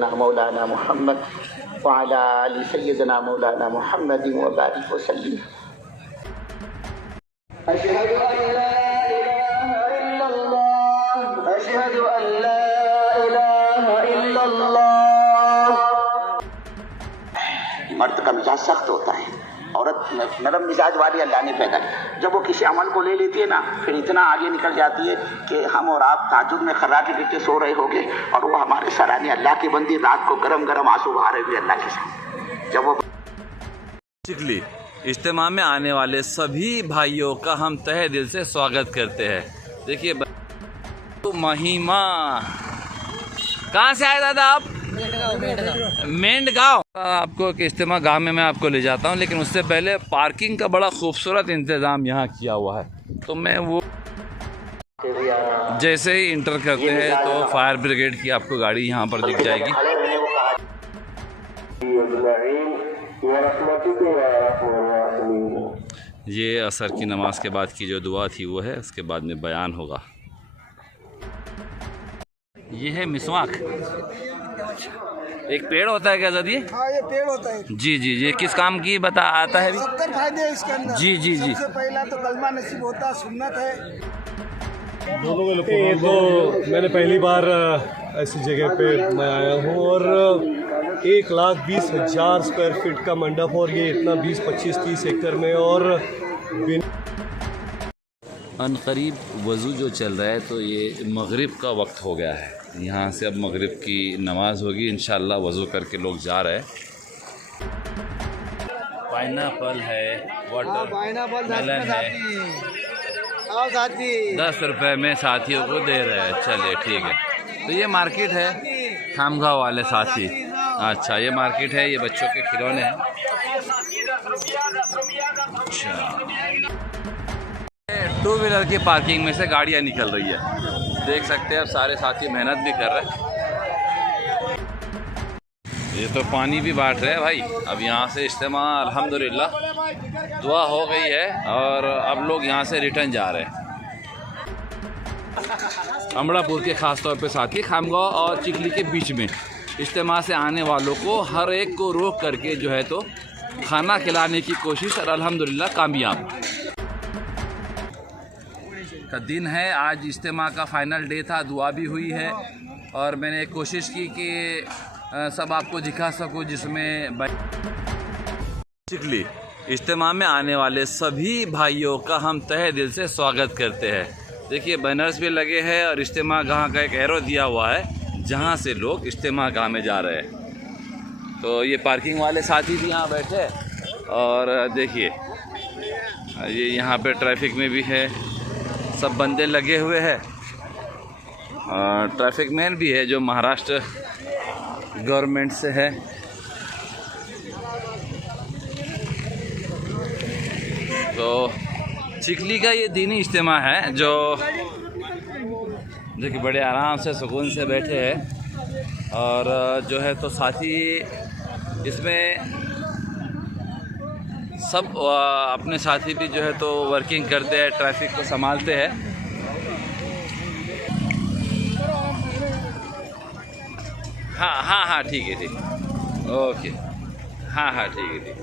सय्यदना मौलाना मुहम्मद व अला आलि सय्यदना मौलाना मुहम्मद व बारिक वसल्लिम। अशहदु अन ला इलाहा इल्लल्लाह, अशहदु अन ला इलाहा इल्लल्लाह। मर्द का मिजाज सख्त होता है, औरत नरम मिजाज वाली अल्लाह ने पैदा की। जब वो किसी अमल को ले लेती है ना, फिर इतना आगे निकल जाती है कि हम और आप ताजुद में खर्राटे पीटे सो रहे होंगे और वो हमारे सराहने अल्लाह की बंदी रात को गरम गरम आंसू बहा रहे हुए अल्लाह के साथ। जब वो चिकली इज्तिमा में आने वाले सभी भाइयों का हम तहे दिल से स्वागत करते हैं। देखिए महिमा, कहाँ से आए दादा आप? मेंढगांव। आपको एक इज्तिमा गाँव में मैं आपको ले जाता हूँ, लेकिन उससे पहले पार्किंग का बड़ा खूबसूरत इंतज़ाम यहाँ किया हुआ है। तो मैं वो जैसे ही इंटर करते हैं तो फायर ब्रिगेड की आपको गाड़ी यहाँ पर दिख जाएगी। ये असर की नमाज के बाद की जो दुआ थी वो है, उसके बाद में बयान होगा। ये है मिसवाक, एक पेड़ होता है क्या ज़दी? हाँ, ये पेड़ होता है। जी जी, ये किस काम की बता आता है? 70 फायदे हैं इसके अंदर। जी जी जी। सबसे पहला तो कलमा नसीब होता, सुन्नत है। तो मैंने पहली बार ऐसी जगह पे मैं आया हूँ और 1,20,000 स्क्वायर फीट का मंडप, और ये इतना 20, 25, 30 एकड़ में। और अनकरीब वज़ू जो चल रहा है, तो ये मगरिब का वक्त हो गया है। यहाँ से अब मगरिब की नमाज होगी इंशाअल्लाह। वज़ू करके लोग जा रहे हैं। पाइनएप्पल है, वाटरमेलन है, 10 रुपए में साथियों को दे रहे हैं। चलिए ठीक है। तो ये मार्केट है खामगांव वाले साथी। अच्छा, ये मार्केट है, ये बच्चों के खिलौने हैं। अच्छा, 2 व्हीलर की पार्किंग में से गाड़ियाँ निकल रही है, देख सकते हैं। अब सारे साथी मेहनत भी कर रहे हैं। ये तो पानी भी बांट रहे हैं भाई। अब यहाँ से इज्तिमा अल्हम्दुलिल्लाह दुआ हो गई है और अब लोग यहाँ से रिटर्न जा रहे हैं। अमड़ापुर के ख़ास तौर पे साथी खामगांव और चिकली के बीच में इज्तिमा से आने वालों को हर एक को रोक करके जो है तो खाना खिलाने की कोशिश, और अल्हम्दुलिल्लाह कामयाब का दिन है। आज इज्तिमा का फ़ाइनल डे था, दुआ भी हुई है और मैंने कोशिश की कि सब आपको दिखा सकूं, जिसमें चिकली इज्तिमा में आने वाले सभी भाइयों का हम तहे दिल से स्वागत करते हैं। देखिए बैनर्स भी लगे हैं और इज्तिमा गाह का एक एरो दिया हुआ है जहां से लोग इज्तिमा गाह में जा रहे हैं। तो ये पार्किंग वाले साथी भी यहाँ बैठे और देखिए ये यहाँ पे ट्रैफिक में भी है, सब बंदे लगे हुए हैं। ट्रैफिक मैन भी है जो महाराष्ट्र गवर्नमेंट से है। तो चिकली का ये दीनी इज्तिमा है जो कि बड़े आराम से सुकून से बैठे हैं और जो है तो साथी इसमें सब अपने साथी भी जो है तो वर्किंग करते हैं, ट्रैफिक को संभालते हैं। हाँ ठीक है, ठीक, ओके, हाँ ठीक है, ठीक।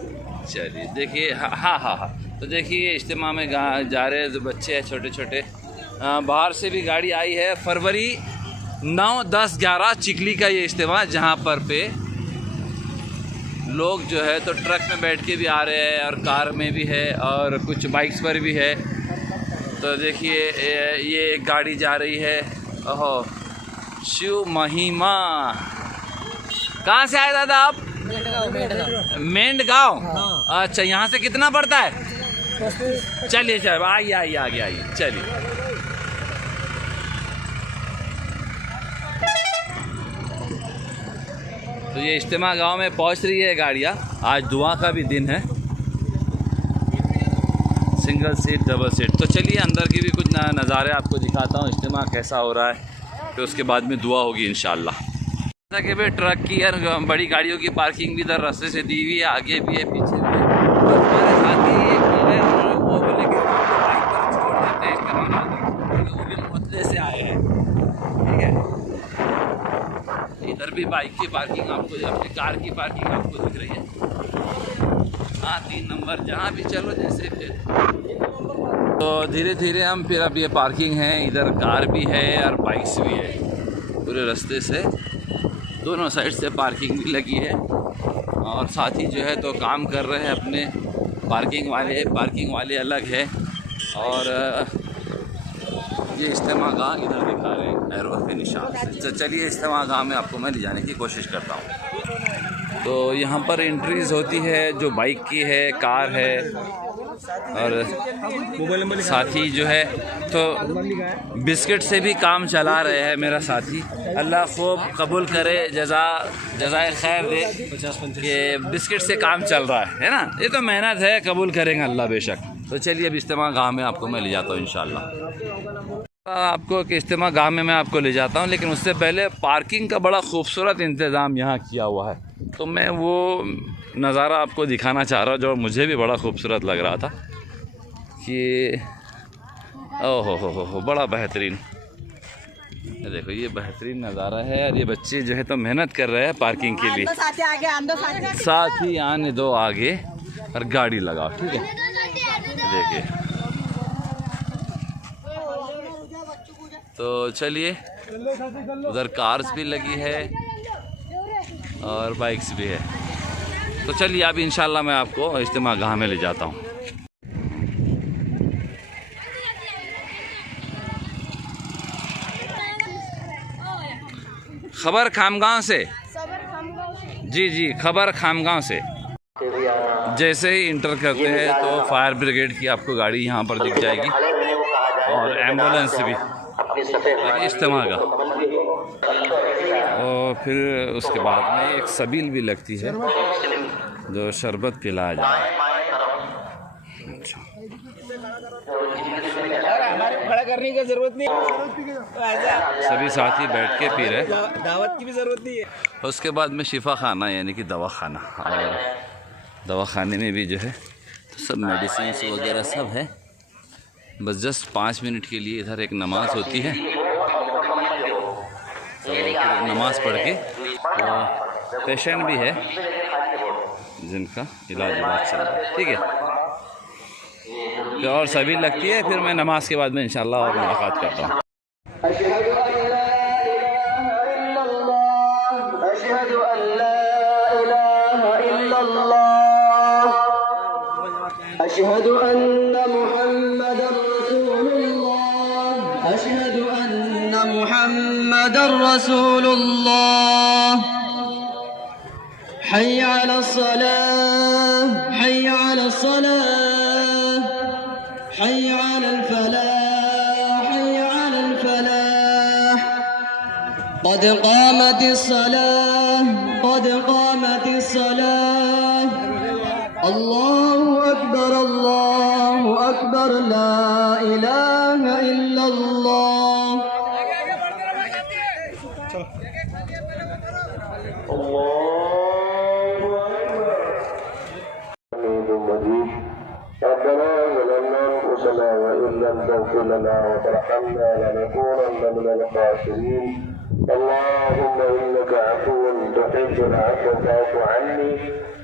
चलिए देखिए, हाँ। तो देखिए इज्तिमा में जा रहे जो बच्चे हैं छोटे छोटे, बाहर से भी गाड़ी आई है। फरवरी 9, 10, 11 चिकली का ये इज्तिमा, जहाँ पर पे लोग जो है तो ट्रक में बैठ के भी आ रहे हैं और कार में भी है और कुछ बाइक्स पर भी है। तो देखिए ये एक गाड़ी जा रही है। ओहो, शिव महिमा। कहाँ से आए दादा आप? मेंढगांव। अच्छा, यहाँ से कितना पड़ता है? चलिए आइए आगे चलिए। तो ये इज्तिमा गांव में पहुंच रही है गाड़ियाँ। आज दुआ का भी दिन है, सिंगल सीट, डबल सीट। तो चलिए अंदर की भी कुछ नज़ारे आपको दिखाता हूँ, इज्तिमा कैसा हो रहा है। फिर उसके बाद में दुआ होगी इंशाअल्लाह। जैसा कि भाई ट्रक की और बड़ी गाड़ियों की पार्किंग भी इधर रास्ते से दी हुई है, आगे भी है पीछे भी है। और हमारे साथ ही एक बोले वो बोले कि बाइक पर छोड़ देते हैं इज्तिमा, वो भी मुतले से आए हैं, ठीक है। इधर अभी बाइक की पार्किंग आपको, अपनी कार की पार्किंग आपको दिख रही है। हाँ 3 नंबर, जहाँ भी चलो जैसे फिर। तो धीरे धीरे हम फिर अब ये पार्किंग है, इधर कार भी है और बाइक्स भी है, पूरे रास्ते से दोनों साइड से पार्किंग भी लगी है। और साथ ही जो है तो काम कर रहे हैं अपने पार्किंग वाले अलग है। और ये इज्तिमा गाह इधर दिखा रहे हैं एरो के निशान से। तो चलिए इज्तिमा गाह में आपको मैं ले जाने की कोशिश करता हूँ। तो यहाँ पर एंट्रीज होती है जो बाइक की है, कार है, और साथी जो है तो बिस्किट से भी काम चला रहे हैं मेरा साथी। अल्लाह खूब कबूल करे, जज़ाए खैर दे कि बिस्किट से काम चल रहा है ना। ये तो मेहनत है, कबूल करेंगे अल्लाह बेशक। तो चलिए अब इज्तिमा गाह में आपको मैं ले जाता हूँ इंशाल्लाह। आपको कि इज्तिमा गाह में मैं आपको ले जाता हूँ, लेकिन उससे पहले पार्किंग का बड़ा खूबसूरत इंतज़ाम यहाँ किया हुआ है। तो मैं वो नज़ारा आपको दिखाना चाह रहा हूँ जो मुझे भी बड़ा खूबसूरत लग रहा था कि ओहो हो बड़ा बेहतरीन। देखो ये बेहतरीन नज़ारा है। और ये बच्चे जो है तो मेहनत कर रहे हैं पार्किंग के लिए। साथ ही आने दो आगे और गाड़ी लगाओ, ठीक है। देखिए तो चलिए, उधर कार्स भी लगी है और बाइक्स भी है। तो चलिए अभी इंशाल्लाह मैं आपको इज्तिमा गाह में ले जाता हूँ। खबर खामगांव से, जी खबर खामगांव से। जैसे ही इंटर करते हैं तो फायर ब्रिगेड की आपको गाड़ी यहाँ पर दिख जाएगी और एम्बुलेंस भी इज्तिमा का। और फिर उसके बाद में एक सबील भी लगती है जो शरबत पिलाया जाए। अच्छा, खड़ा करने की जरूरत नहीं, सभी साथी बैठ के पी रहे, दावत की भी जरूरत नहीं है। उसके बाद में शिफा खाना यानी कि दवा खाना, और दवा खाने में भी जो है तो सब मेडिसिन वगैरह सब है। बस जस्ट 5 मिनट के लिए इधर एक नमाज होती है, तो फिर नमाज पढ़ के तो पेशेंट भी है जिनका इलाज चल रहा है, ठीक है। तो और सभी लगती है, फिर मैं नमाज के बाद में इंशाल्लाह और मुलाकात करता हूँ। अशहदु अन्ना मुहम्मदर रसूलुल्लाह, अशहदु अन्ना मुहम्मदर रसूलुल्लाह। हय्य अलस सलाह, हय्य अलस सलाह, हय्य अलल फलाह, हय्य अलल फलाह। क़द क़ामतिस सलाह, क़द क़ामतिस सलाह। अल्लाहु अकबर, अल्लाहु अकबर, ला इलाहा इल्लल्लाह। अल्लाहु अकबर। हमीदुम मजीद। रब्बना ज़लमना अंफुसना व इन लम तग़फिर लना व तरहमना लनकूनन्ना मिनल ख़ासिरीन। अल्लाहुम्मा इन्नका अफ़ुव्वुन तुहिब्बुल अफ़्व फ़अफ़ु अन्नी।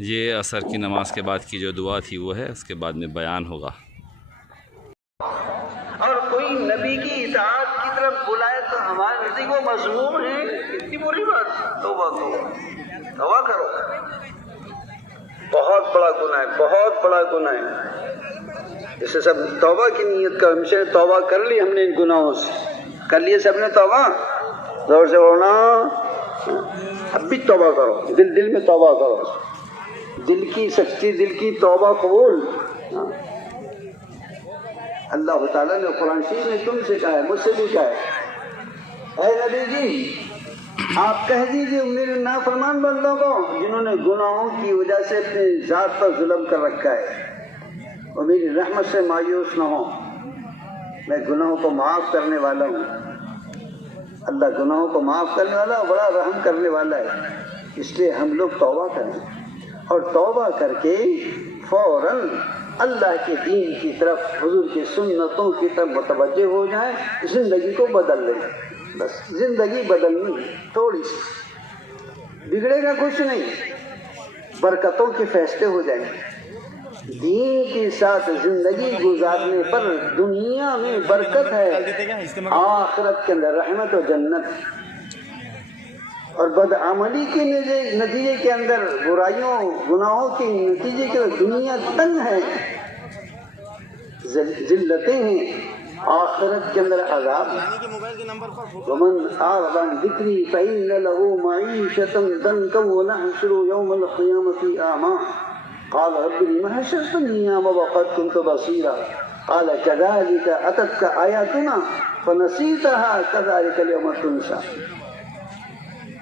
ये असर की नमाज के बाद की जो दुआ थी वो है, उसके बाद में बयान होगा। और कोई नबी की इताअत की तरफ बुलाए तो हमारे नजदीक वो मज़मूम है, कितनी बुरी बात। तौबा करो, बहुत बड़ा गुनाह है, बहुत बड़ा गुनाह है। जैसे सब तौबा की नीयत का, हमसे तौबा कर ली हमने इन गुनाहों से, कर लिए सबने तौबा, जोर से बोलना अब भी तौबा करो, दिल में तौबा करो, दिल की सच्ची दिल की तौबा कबूल। अल्लाह ताला ने कुरान शरीफ में तुमसे कहा है, मुझसे भी कहा है, ऐ नबी जी आप कह दीजिए मेरे नाफरमान बंदों को जिन्होंने गुनाहों की वजह से अपने जात पर जुल्म कर रखा है और मेरी रहमत से मायूस न हो। मैं गुनाहों को माफ़ करने वाला हूँ। अल्लाह गुनाहों को माफ़ करने वाला और बड़ा रहम करने वाला है। इसलिए हम लोग तौबा करें और तौबा करके फ़ौरन अल्लाह के दीन की तरफ, हुजूर की सुन्नतों की तरफ मुतवज्जे हो जाएं, ज़िंदगी को बदल लें। बस ज़िंदगी बदलनी थोड़ी सी, बिगड़ेगा कुछ नहीं, बरकतों के फैसले हो जाएंगे। दीन के साथ जिंदगी गुजारने पर दुनिया में बरकत है, आखिरत के अंदर रहमत और जन्नत। और बदअमली के नतीजे के अंदर, बुराइयों गुनाहों के नतीजे के अंदर दुनिया तंग है, जिल्लतें हैं, आखिरत के अंदर अज़ाब। वमन आरज़ अन ज़िक्री फ़इन्न लहू मईशतन दंकन व नहशुरु यौमल क़ियामति आमा क़ाल रब्बि लिम हशरतनी अमा वक़द कुन्तु बसीरा क़ाल कज़ालिक अततका आयातुना फ़नसीतहा कज़ालिक अल-यौम तुनसा।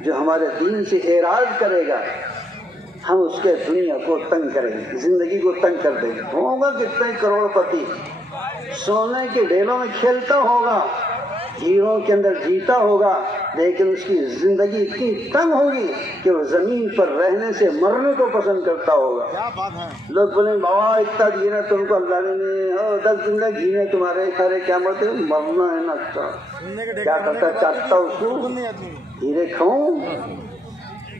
जो हमारे दीन से एराज़ करेगा हम उसके दुनिया को तंग करेंगे, जिंदगी को तंग कर देंगे। होगा कितने करोड़पति सोने के ढेलों में खेलता होगा, हीरों के अंदर जीता होगा, लेकिन उसकी जिंदगी इतनी तंग होगी कि वो जमीन पर रहने से मरने को पसंद करता होगा। लोग बोले बाबा इतना जीना तुमको अल्लाह ने 10 दिन तक जीने तुम्हारे सारे क्या मरते मरना है ना। क्या करता चाटता उसको, हीरे खाऊं,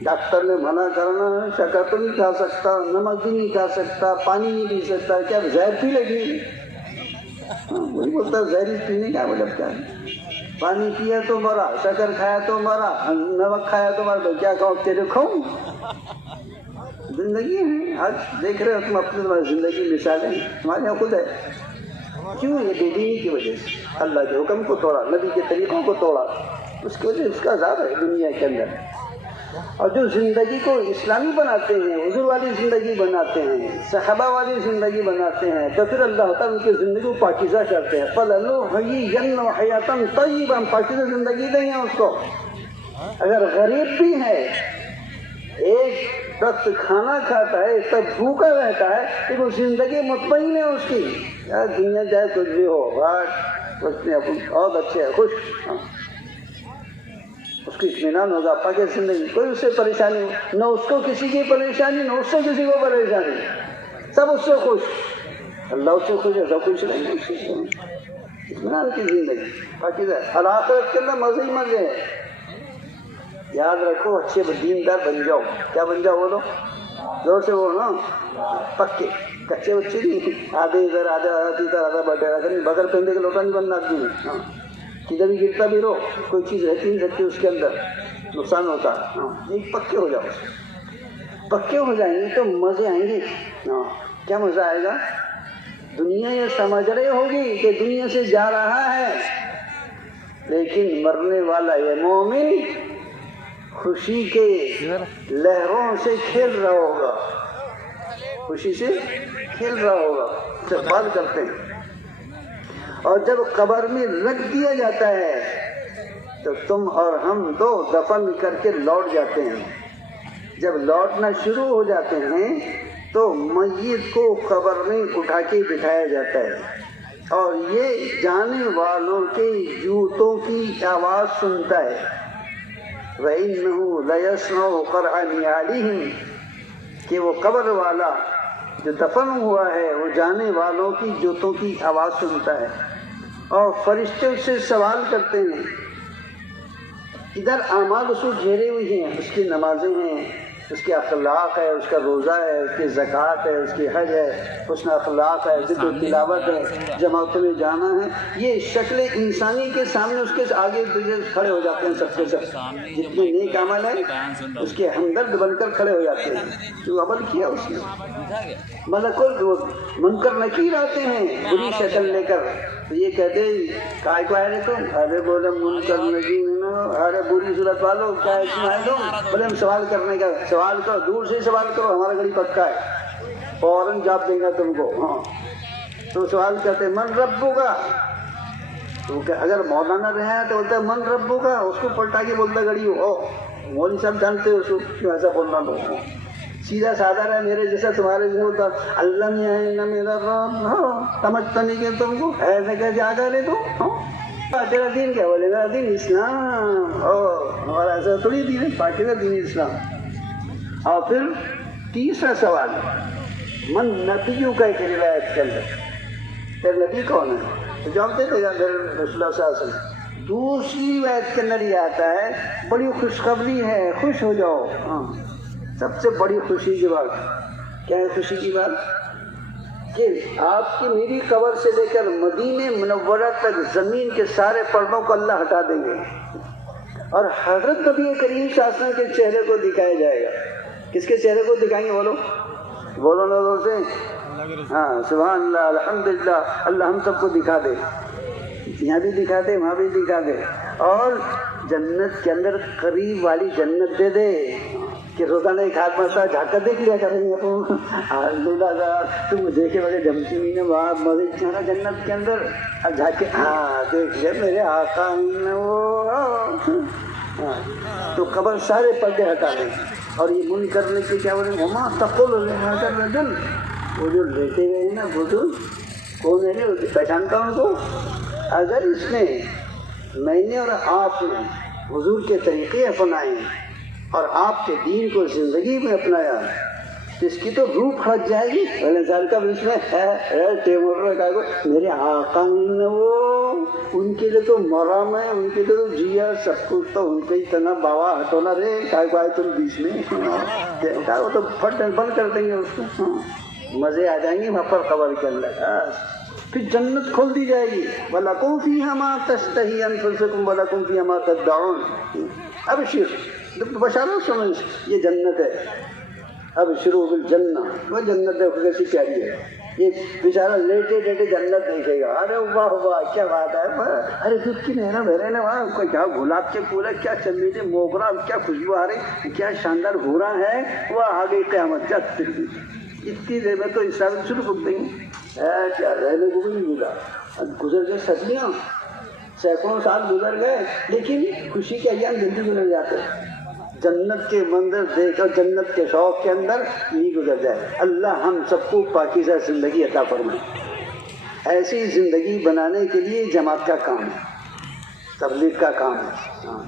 डॉक्टर ने मना करना है, शक्कर तो नहीं खा सकता, नमक भी नहीं खा सकता, पानी नहीं पी सकता, क्या जहर पी लेगी। वही बोलता जहर पीने का मतलब क्या है, पानी पिया तो मरा, शक्कर खाया तो मरा, नमक खाया तो मरा, तो क्या खाओ तेरे खाऊं। जिंदगी है, आज देख रहे हो तुम अपनी तुम्हारी जिंदगी मिसालें तुम्हारे यहाँ खुद है। क्यों? ये बेदीनी की वजह से अल्लाह के हुक्म को तोड़ा, नबी के तरीकों को तोड़ा, उसकी वजह उसका अज़ाब है दुनिया के अंदर। और जो ज़िंदगी को इस्लामी बनाते हैं, हुजूर वाली ज़िंदगी बनाते हैं, सहाबा वाली ज़िंदगी बनाते हैं, तो फिर अल्लाह ताला उनकी ज़िंदगी को पाकीज़ा करते हैं। फ़लनुहय्यिन्नहु हयातन तय्यबा, हम पाकीज़ा ज़िंदगी देंगे उसको। अगर गरीब भी है, एक वक्त खाना खाता है, तब भूखा रहता है, लेकिन ज़िंदगी मुतमईन है उसकी। यार दुनिया चाहे कुछ भी हो, बट उसने अपन बहुत अच्छे है, खुश, उसको इत्मीनान होगा, पाके जिंदगी, कोई उससे परेशानी हो, न उसको किसी की परेशानी, न उससे किसी को परेशानी, सब उससे खुश, अल्लाह उससे खुश है, सब खुश रहेंगे इत्मीनान की जिंदगी पाकीज़ा। और आखिरत के अंदर मज़े ही मज़े हैं। याद रखो, अच्छे दीनदार बन जाओ। क्या बन जाओ बोलो, जोर से बोलो ना, पक्के, कच्चे बच्चे नहीं, आधे इधर आधा बैठे रहते, बगैर पहनने के लोटा नहीं बनना आदमी। किधर भी गिरता भी रहो, कोई चीज़ रहती नहीं सकती उसके अंदर, नुकसान होता। एक पक्के हो जाओ, पक्के हो जाएंगे तो मज़े आएंगे। क्या मज़ा आएगा? दुनिया ये समझ रही होगी कि दुनिया से जा रहा है, लेकिन मरने वाला ये मोमिन खुशी के लहरों से खेल रहा होगा, खुशी से खेल रहा होगा। इस्तेमाल करते हैं। और जब कब्र में रख दिया जाता है तो तुम और हम दो दफन करके लौट जाते हैं। जब लौटना शुरू हो जाते हैं तो मय्यत को कब्र में उठा के बिठाया जाता है और ये जाने वालों के जूतों की आवाज़ सुनता है। वइन्नहु लयस्मउ क़रअनियालिहिम, कि वो कब्र वाला जो दफन हुआ है वो जाने वालों की जूतों की आवाज़ सुनता है और फरिश्ते उससे सवाल करते हैं। इधर आमाल उसूल घेरे हुए हैं, उसकी नमाजें हैं, उसके अखलाक है, उसका रोज़ा है, उसकी ज़कात है, उसकी हज है, हुस्न अखलाक है, ज़िक्र तिलावत है, जमातों में जाना है। ये शक्ल इंसानी के सामने उसके आगे खड़े हो जाते हैं। सबके सब जितने नेक अमल है उसके हमदर्द बनकर खड़े हो जाते हैं जो अमल किया उसने। मलकुल मुनकर नकीर आते हैं बुरी शक्ल लेकर, तो ये कहते काय को आए तुम? अरे बोले मुनकर नकीर, अरे बुरी सूरत वालों क्या इसमें आए तुम? बोले हम सवाल करने का, सवाल करो, दूर से सवाल करो, हमारा गड़ी पक्का है, फौरन जवाब देगा तुमको। हाँ, तो सवाल करते मन रब्बुका, तो अगर मौलाना रहे तो बोलता है मन रब्बू का, उसको पलटा के बोलता गड़ी हो मौलवी साहब जानते हो उसको क्यों ऐसा बोलना लो, सीधा साधा रहा मेरे जैसा तुम्हारे जैसे होता अल्लाह में है ना मेरा रब, समझता नहीं कि तुमको ऐसे कैसे आगा ले तो तेरा दीन क्या बोले, मेरा दीन इस्लाम, हमारा ऐसा थोड़ी दीन है, पाकिस्तान दीन इस्लाम। और फिर तीसरा सवाल, मन नबियों का एक रिवायत के अंदर तेरे नबी कौन है तो जवाब दे देगा रसूलुल्लाह। दूसरी रिवायत के अंदर ये आता है बड़ी खुशखबरी है, खुश हो जाओ। सबसे बड़ी खुशी की बात क्या है, खुशी की बात कि आपकी मेरी कब्र से लेकर मदीने मुनव्वरा तक जमीन के सारे पर्दों को अल्लाह हटा देंगे और हजरत नबी करीम शासन के चेहरे को दिखाया जाएगा। किसके चेहरे को दिखाएंगे बोलो, बोलो ना जोर से। हाँ सुभान अल्लाह अल्हम्दुलिल्लाह, अल्लाह हम सबको दिखा दे, यहाँ भी दिखा दे वहाँ भी दिखा दे, और जन्नत के अंदर करीब वाली जन्नत दे दे कि रोजाना एक हाथ मरता झाँक देख लिया करेंगे तुम देखे बड़े जमती नहीं ना वहाँ मजे चारा जन्नत के अंदर, अब झाँके हाँ देख लिया मेरे आका वो तो कब्र सारे पर्दे हटा देंगे और ये मुन करने के क्या बोले ममा तकुल रजल, वो जो लेटे गए ना बुजुर्ग कौन है रे, पहचानता हूँ तो अगर इसमें मैंने और आपने हुजूर के तरीके अपनाए और आपके दीन को जिंदगी में अपनाया तो इसकी तो रूह फट जाएगी। पहले साल का इसमें है मेरे आका ने वो उनके लिए तो मरा मैं, उनके लिए तो जिया सब कुछ, तो उनके ही तना बाबा हटोना रे काय को आए तुम बीच में वो तो फट बंद कर देंगे उसको, मजे आ जाएंगे वहाँ पर कब्र के अंदर। फिर जन्नत खोल दी जाएगी, वलकुम फीहा मा तश्तही अनफुसुकुम वलकुम फीहा मा तदउन। अब शिर बशारो समझ ये जन्नत है, अब शुरू बिल जन्नत, वो जन्नत है कैसी प्यारी है, ये बेचारा लेटे लेटे जन्नत देखेगा, अरे वाह वाह क्या बात है, अरे दूध की नहरा बहरे ने वहाँ क्या गुलाब के फूल है, क्या चमेली मोगरा, क्या खुशबू आ रही, क्या शानदार घूरा है, वह आ गई क़यामत। क्या इतनी देर में तो इंसान शुरू कर देंगे, क्या रहने को भी नहीं मिला, गुजर गए सदियाँ, सैकड़ों साल गुजर गए, लेकिन खुशी के अय्याम जल्दी गुजर जाते हैं। जन्नत के मंदिर देखकर जन्नत के शौक के अंदर यही गुजर जाए। अल्लाह हम सबको पाकीज़ा ज़िंदगी अता फरमाए। ऐसी ज़िंदगी बनाने के लिए जमात का काम है, तबलीग का काम है,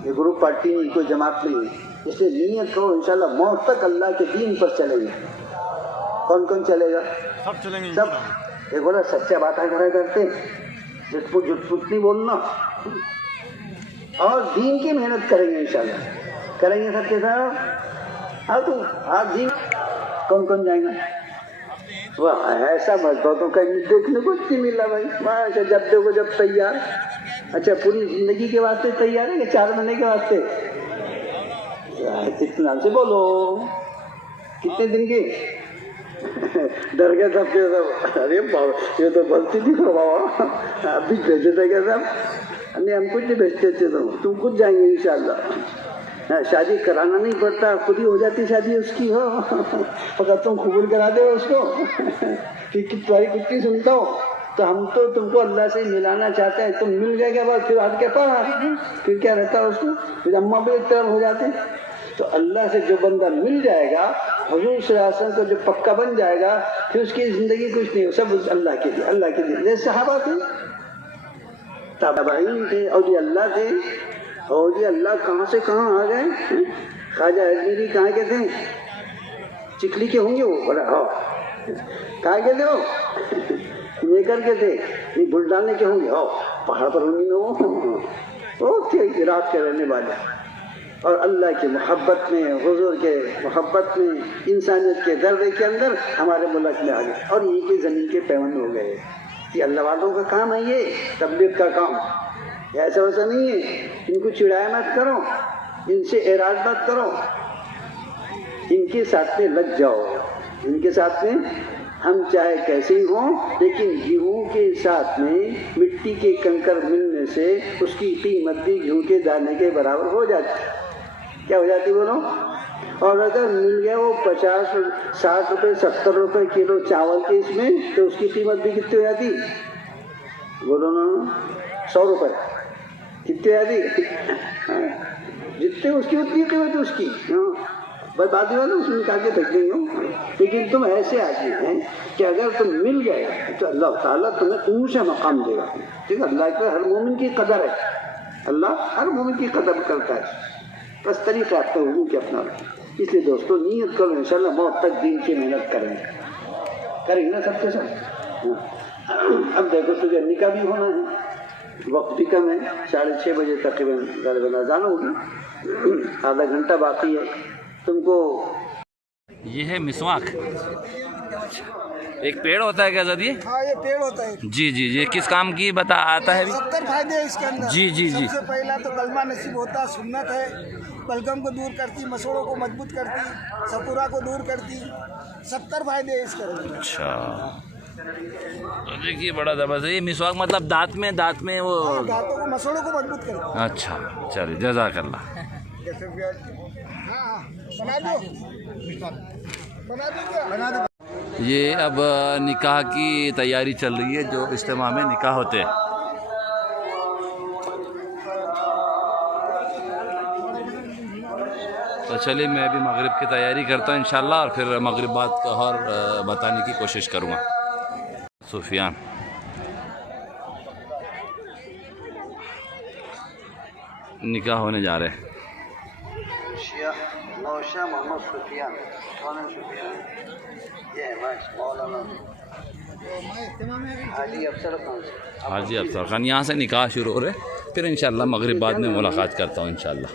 ये ग्रुप पार्टी नहीं, कोई जमात नहीं है। इसलिए नीयत करो इंशाल्लाह मौत तक अल्लाह के दीन पर चलेंगे। कौन कौन चलेगा? सब चलेंगे सब। एक बोला सच्चा बातें करा करते, झुटपुट नहीं बोलना, और दीन की मेहनत करेंगे इंशाल्लाह, करेंगे सबके साथ। हाँ तो आप दीन कौन कौन जाएगा? वाह ऐसा मजबूतों का देखने को नहीं मिला भाई, वाह जब देखो जब तैयार। अच्छा पूरी जिंदगी के वास्ते तैयार है कि 4 महीने के वास्ते? कितना से बोलो, कितने दिन की? डर गया सब के सब, अरे बाबा ये तो गलती थी बाबा, अभी भेजे थे क्या सब? नहीं हम कुछ नहीं भेजते थे, तुम खुद जाएंगे इंशाल्लाह। शादी कराना नहीं पड़ता, खुद ही हो जाती शादी उसकी हो, अगर तुम कबूल करा दे उसको कि तुम्हारी कुछ नहीं सुनता हो, तो हम तो तुमको अल्लाह से मिलाना चाहते हैं। तुम मिल गए के बाद फिर आज के पास फिर क्या रहता है उसको, फिर अम्मा भी एक तरफ हो जाते। तो अल्लाह से जो बंदा मिल जाएगा, हुजूर सल्लल्लाहु अलैहि वसल्लम को जो पक्का बन जाएगा, फिर उसकी जिंदगी कुछ नहीं, सब अल्लाह के लिए, अल्लाह के लिए। जैसे सहाबा थे, ताबईन थे, औलिया अल्लाह थे, औलिया अल्लाह कहाँ से कहाँ आ गए। ख्वाजा अजमेरी कहाँ के थे? चिखली के होंगे वो, बड़ा हाँ कहाँ के थे वो? लेकर के थे, ये बुलडाने के होंगे, हाँ पहाड़ पर होंगे ना वो थे इराक के रहने वाले। और अल्लाह की मोहब्बत में, हुजूर के मोहब्बत में, इंसानियत के दर्जे के अंदर हमारे मुल्क में आ गए और ये के ज़मीन के पैबंद हो गए। ये अल्लाह वालों का काम है, ये तबलीग का काम, ऐसा वैसा नहीं है। इनको चिढ़ाया मत करो, इनसे एराज मत करो, इनके साथ में लग जाओ। इनके साथ में हम चाहे कैसे ही हों, लेकिन गेहूँ के साथ में मिट्टी के कंकर मिलने से उसकी कीमत भी गेहूँ के दाने के बराबर हो जाती। क्या हो जाती बोलो? और अगर मिल गया वो 50, 60 रुपये, 70 रुपये किलो चावल के इसमें, तो उसकी कीमत भी कितनी हो जाती बोलो ना? 100 रुपये कितने आदि जितने उसकी उतनी कीमत उसकी। बर्बादी वाला उसमें निकाल के फेंक देंगे। लेकिन तुम ऐसे आदमी हैं कि अगर तुम मिल गए तो अल्लाह ताला तुम्हें ऊंचा मकाम देगा। ठीक है, अल्लाह का हर मोमिन की कदर है, अल्लाह हर मोमिन की कदर करता है। बस तरीका आपका हुजूर के अपना। इसलिए दोस्तों नीयत करो इंशाल्लाह मौत तक दीन की मेहनत करेंगे ना सबके साथ। अब देखो तुझे निकाह भी होना है, वक्त भी कम है, 6:30 बजे तकरीबन गलबन अज़ान होगी, आधा घंटा बाकी है तुमको। ये है मिसवाक, एक पेड़ होता है क्या सर ये? हाँ, ये पेड़ होता है। जी जी, ये किस काम की बता आता है? 70 फायदे हैं इसके अंदर। जी जी जी। सबसे पहला तो कलमा नसीब होता, सुन्नत है, बलगम को दूर करती, मसोड़ों को मजबूत करती, सपूरा को दूर करती, 70 फायदे हैं इसके अंदर। अच्छा, तो देखिए बड़ा ज़बरदस्त। ये मिसवाक मतलब दांत में वो दांतों को मसोड़ों को मजबूत करती। अच्छा, चलिए जज़ाकल्लाह। बना दो। ये अब निकाह की तैयारी चल रही है, जो इज्तिमा में निकाह होते हैं। तो चलिए मैं भी मगरिब की तैयारी करता हूँ इंशाल्लाह, और फिर मगरिब बाद का और बताने की कोशिश करूँगा। सुफियान निकाह होने जा रहे हैं। मोहम्मद सुफियान, हाजी अफसर खान, यहाँ से निकाह शुरू हो रहे, फिर इंशाल्लाह मगरिब बाद में मुलाकात करता हूँ इंशाल्लाह।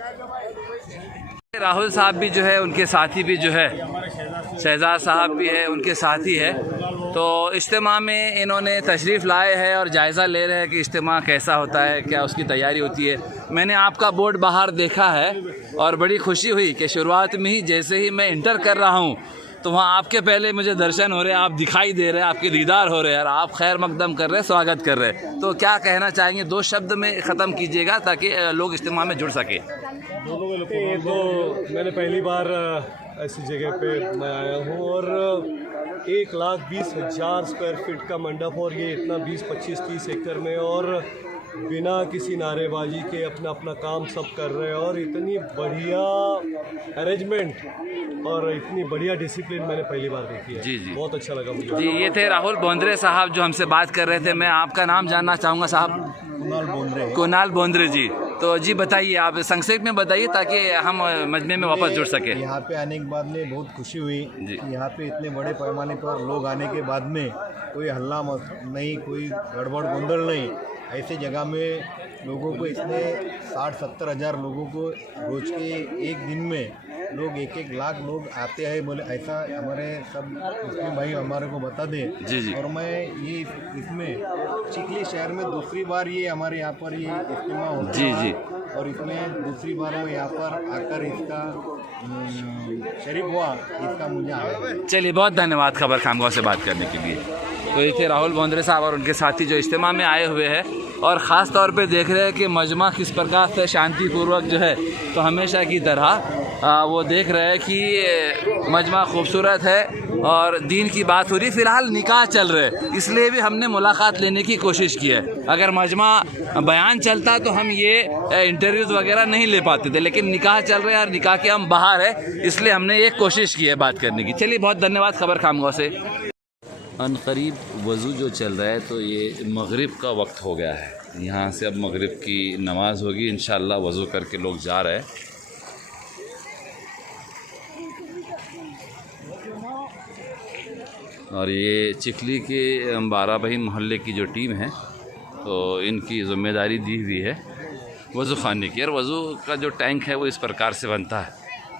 राहुल साहब भी जो है, उनके साथी भी जो है, शहजाद साहब भी है, उनके साथी है। तो इज्तिमा में इन्होंने तशरीफ़ लाए हैं और जायज़ा ले रहे हैं कि इज्तिमा कैसा होता है, क्या उसकी तैयारी होती है। मैंने आपका बोर्ड बाहर देखा है और बड़ी खुशी हुई कि शुरुआत में ही जैसे ही मैं इंटर कर रहा हूँ तो वहाँ आपके पहले मुझे दर्शन हो रहे हैं, आप दिखाई दे रहे हैं, आपके दीदार हो रहे हैं और आप खैर मकदम कर रहे हैं, स्वागत कर रहे हैं। तो क्या कहना चाहेंगे, 2 शब्द में ख़त्म कीजिएगा ताकि लोग इज्तिमा में जुड़ सके। तो मैंने पहली बार ऐसी जगह पे मैं आया हूँ और 1,20,000 स्क्वायर फीट का मंडप, और ये इतना 20, 25, 30 एकड़ में, और बिना किसी नारेबाजी के अपना अपना काम सब कर रहे हैं, और इतनी बढ़िया अरेंजमेंट और इतनी बढ़िया डिसिप्लिन मैंने पहली बार देखी है। जी जी, बहुत अच्छा लगा मुझे। जी, ये थे राहुल बोंद्रे साहब जो हमसे बात कर रहे थे। मैं आपका नाम जानना चाहूँगा साहब। कुणाल बोंद्रे जी। तो जी बताइए, आप संक्षेप में बताइए ताकि हम मजमे में वापस जुड़ सके। यहाँ पे आने के बाद में बहुत खुशी हुई कि यहाँ पे इतने बड़े पैमाने पर लोग आने के बाद में कोई हल्ला नहीं, कोई गड़बड़ गोंदल नहीं। ऐसे जगह में लोगों को इतने 60-70 हज़ार लोगों को रोज के एक दिन में लोग 1-1 लाख लोग आते हैं। बोले ऐसा हमारे सब मुस्लिम भाई हमारे को बता दें। जी जी। और मैं ये इसमें चिखली शहर में दूसरी बार ये हमारे यहाँ पर ये इज्तिमा होता जी है जी, और इसमें दूसरी बार मैं यहाँ पर आकर इसका शरीक हुआ, इसका मुझे आनंद। चलिए बहुत धन्यवाद खबर खामगांव से बात करने के लिए। तो ये थे राहुल बोंद्रे साहब और उनके साथी जो इज्तिमा में आए हुए हैं, और ख़ास तौर पे देख रहे हैं कि मजमा किस प्रकार से शांतिपूर्वक जो है, तो हमेशा की तरह वो देख रहे हैं कि मजमा खूबसूरत है और दीन की बात हो रही। फ़िलहाल निकाह चल रहे हैं, इसलिए भी हमने मुलाकात लेने की कोशिश की है। अगर मजमा बयान चलता तो हम ये इंटरव्यूज़ वगैरह नहीं ले पाते थे, लेकिन निकाह चल रहे हैं और निकाह के हम बाहर है, इसलिए हमने एक कोशिश की है बात करने की। चलिए बहुत धन्यवाद खबर खामगांव से। अनकरीब वज़ू जो चल रहा है, तो ये मगरिब का वक्त हो गया है। यहाँ से अब मगरिब की नमाज़ होगी इंशाअल्लाह। वज़ू करके लोग जा रहे हैं। और ये चिखली के 12 भाई मोहल्ले की जो टीम है, तो इनकी ज़िम्मेदारी दी हुई है वज़ू खाने की। और वज़ू का जो टैंक है वो इस प्रकार से बनता है,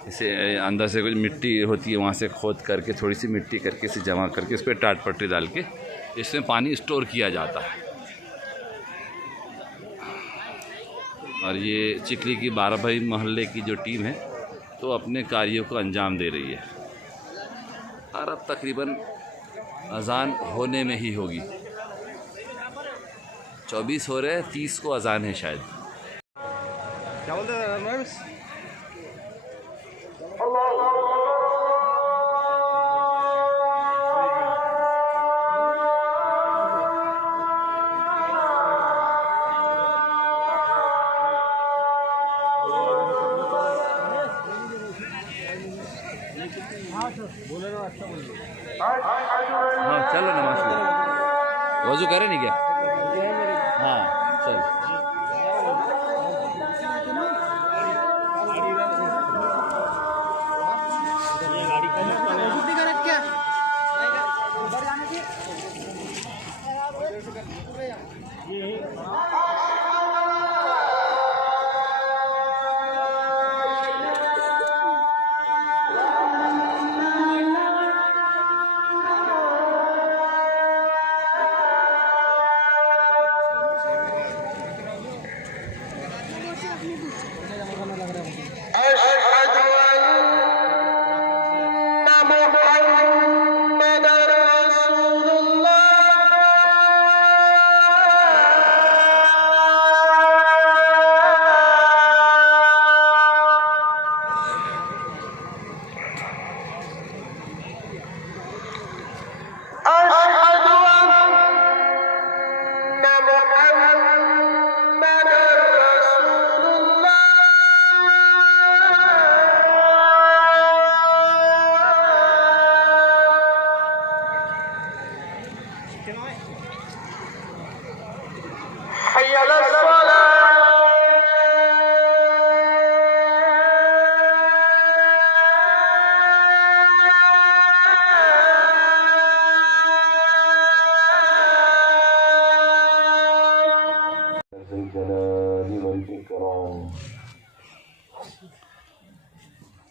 इसे अंदर से कुछ मिट्टी होती है, वहाँ से खोद करके थोड़ी सी मिट्टी करके इसे जमा करके इस पर टाट पट्टी डाल के इसमें पानी स्टोर किया जाता है। और ये चिखली की 12 भाई मोहल्ले की जो टीम है, तो अपने कार्यों को अंजाम दे रही है। और अब तकरीबन अज़ान होने में ही होगी। 24 हो रहे हैं, 30 को अज़ान है शायद। क्या बोलते हैं? हाँ चलो नमाज पढ़ो। वजू करे नहीं क्या? हाँ चल।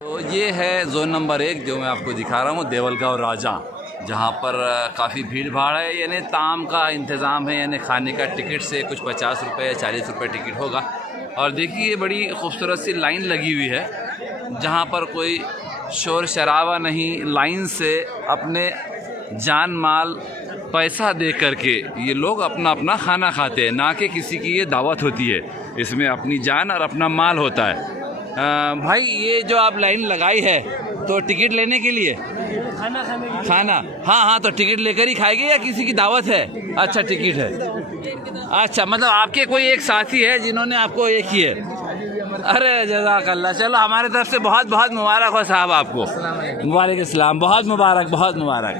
तो ये है जोन नंबर 1 जो मैं आपको दिखा रहा हूँ, देवलगांव राजा, जहाँ पर काफ़ी भीड़ भाड़ है। यानी ताम का इंतज़ाम है, यानी खाने का टिकट से कुछ 50 रुपये या 40 रुपये टिकट होगा। और देखिए बड़ी खूबसूरत सी लाइन लगी हुई है, जहाँ पर कोई शोर शराबा नहीं, लाइन से अपने जान माल पैसा दे करके ये लोग अपना अपना खाना खाते हैं, ना कि किसी की ये दावत होती है। इसमें अपनी जान और अपना माल होता है। भाई ये जो आप लाइन लगाई है तो टिकट लेने के लिए खाना हाँ तो टिकट लेकर ही खाएंगे या किसी की दावत है? अच्छा टिकट है। अच्छा मतलब आपके कोई एक साथी है जिन्होंने आपको ये की है? अरे जज़ाकल्लाह। चलो हमारे तरफ से बहुत बहुत मुबारक हो साहब आपको। वालेकुम अस्सलाम, बहुत मुबारक बहुत मुबारक।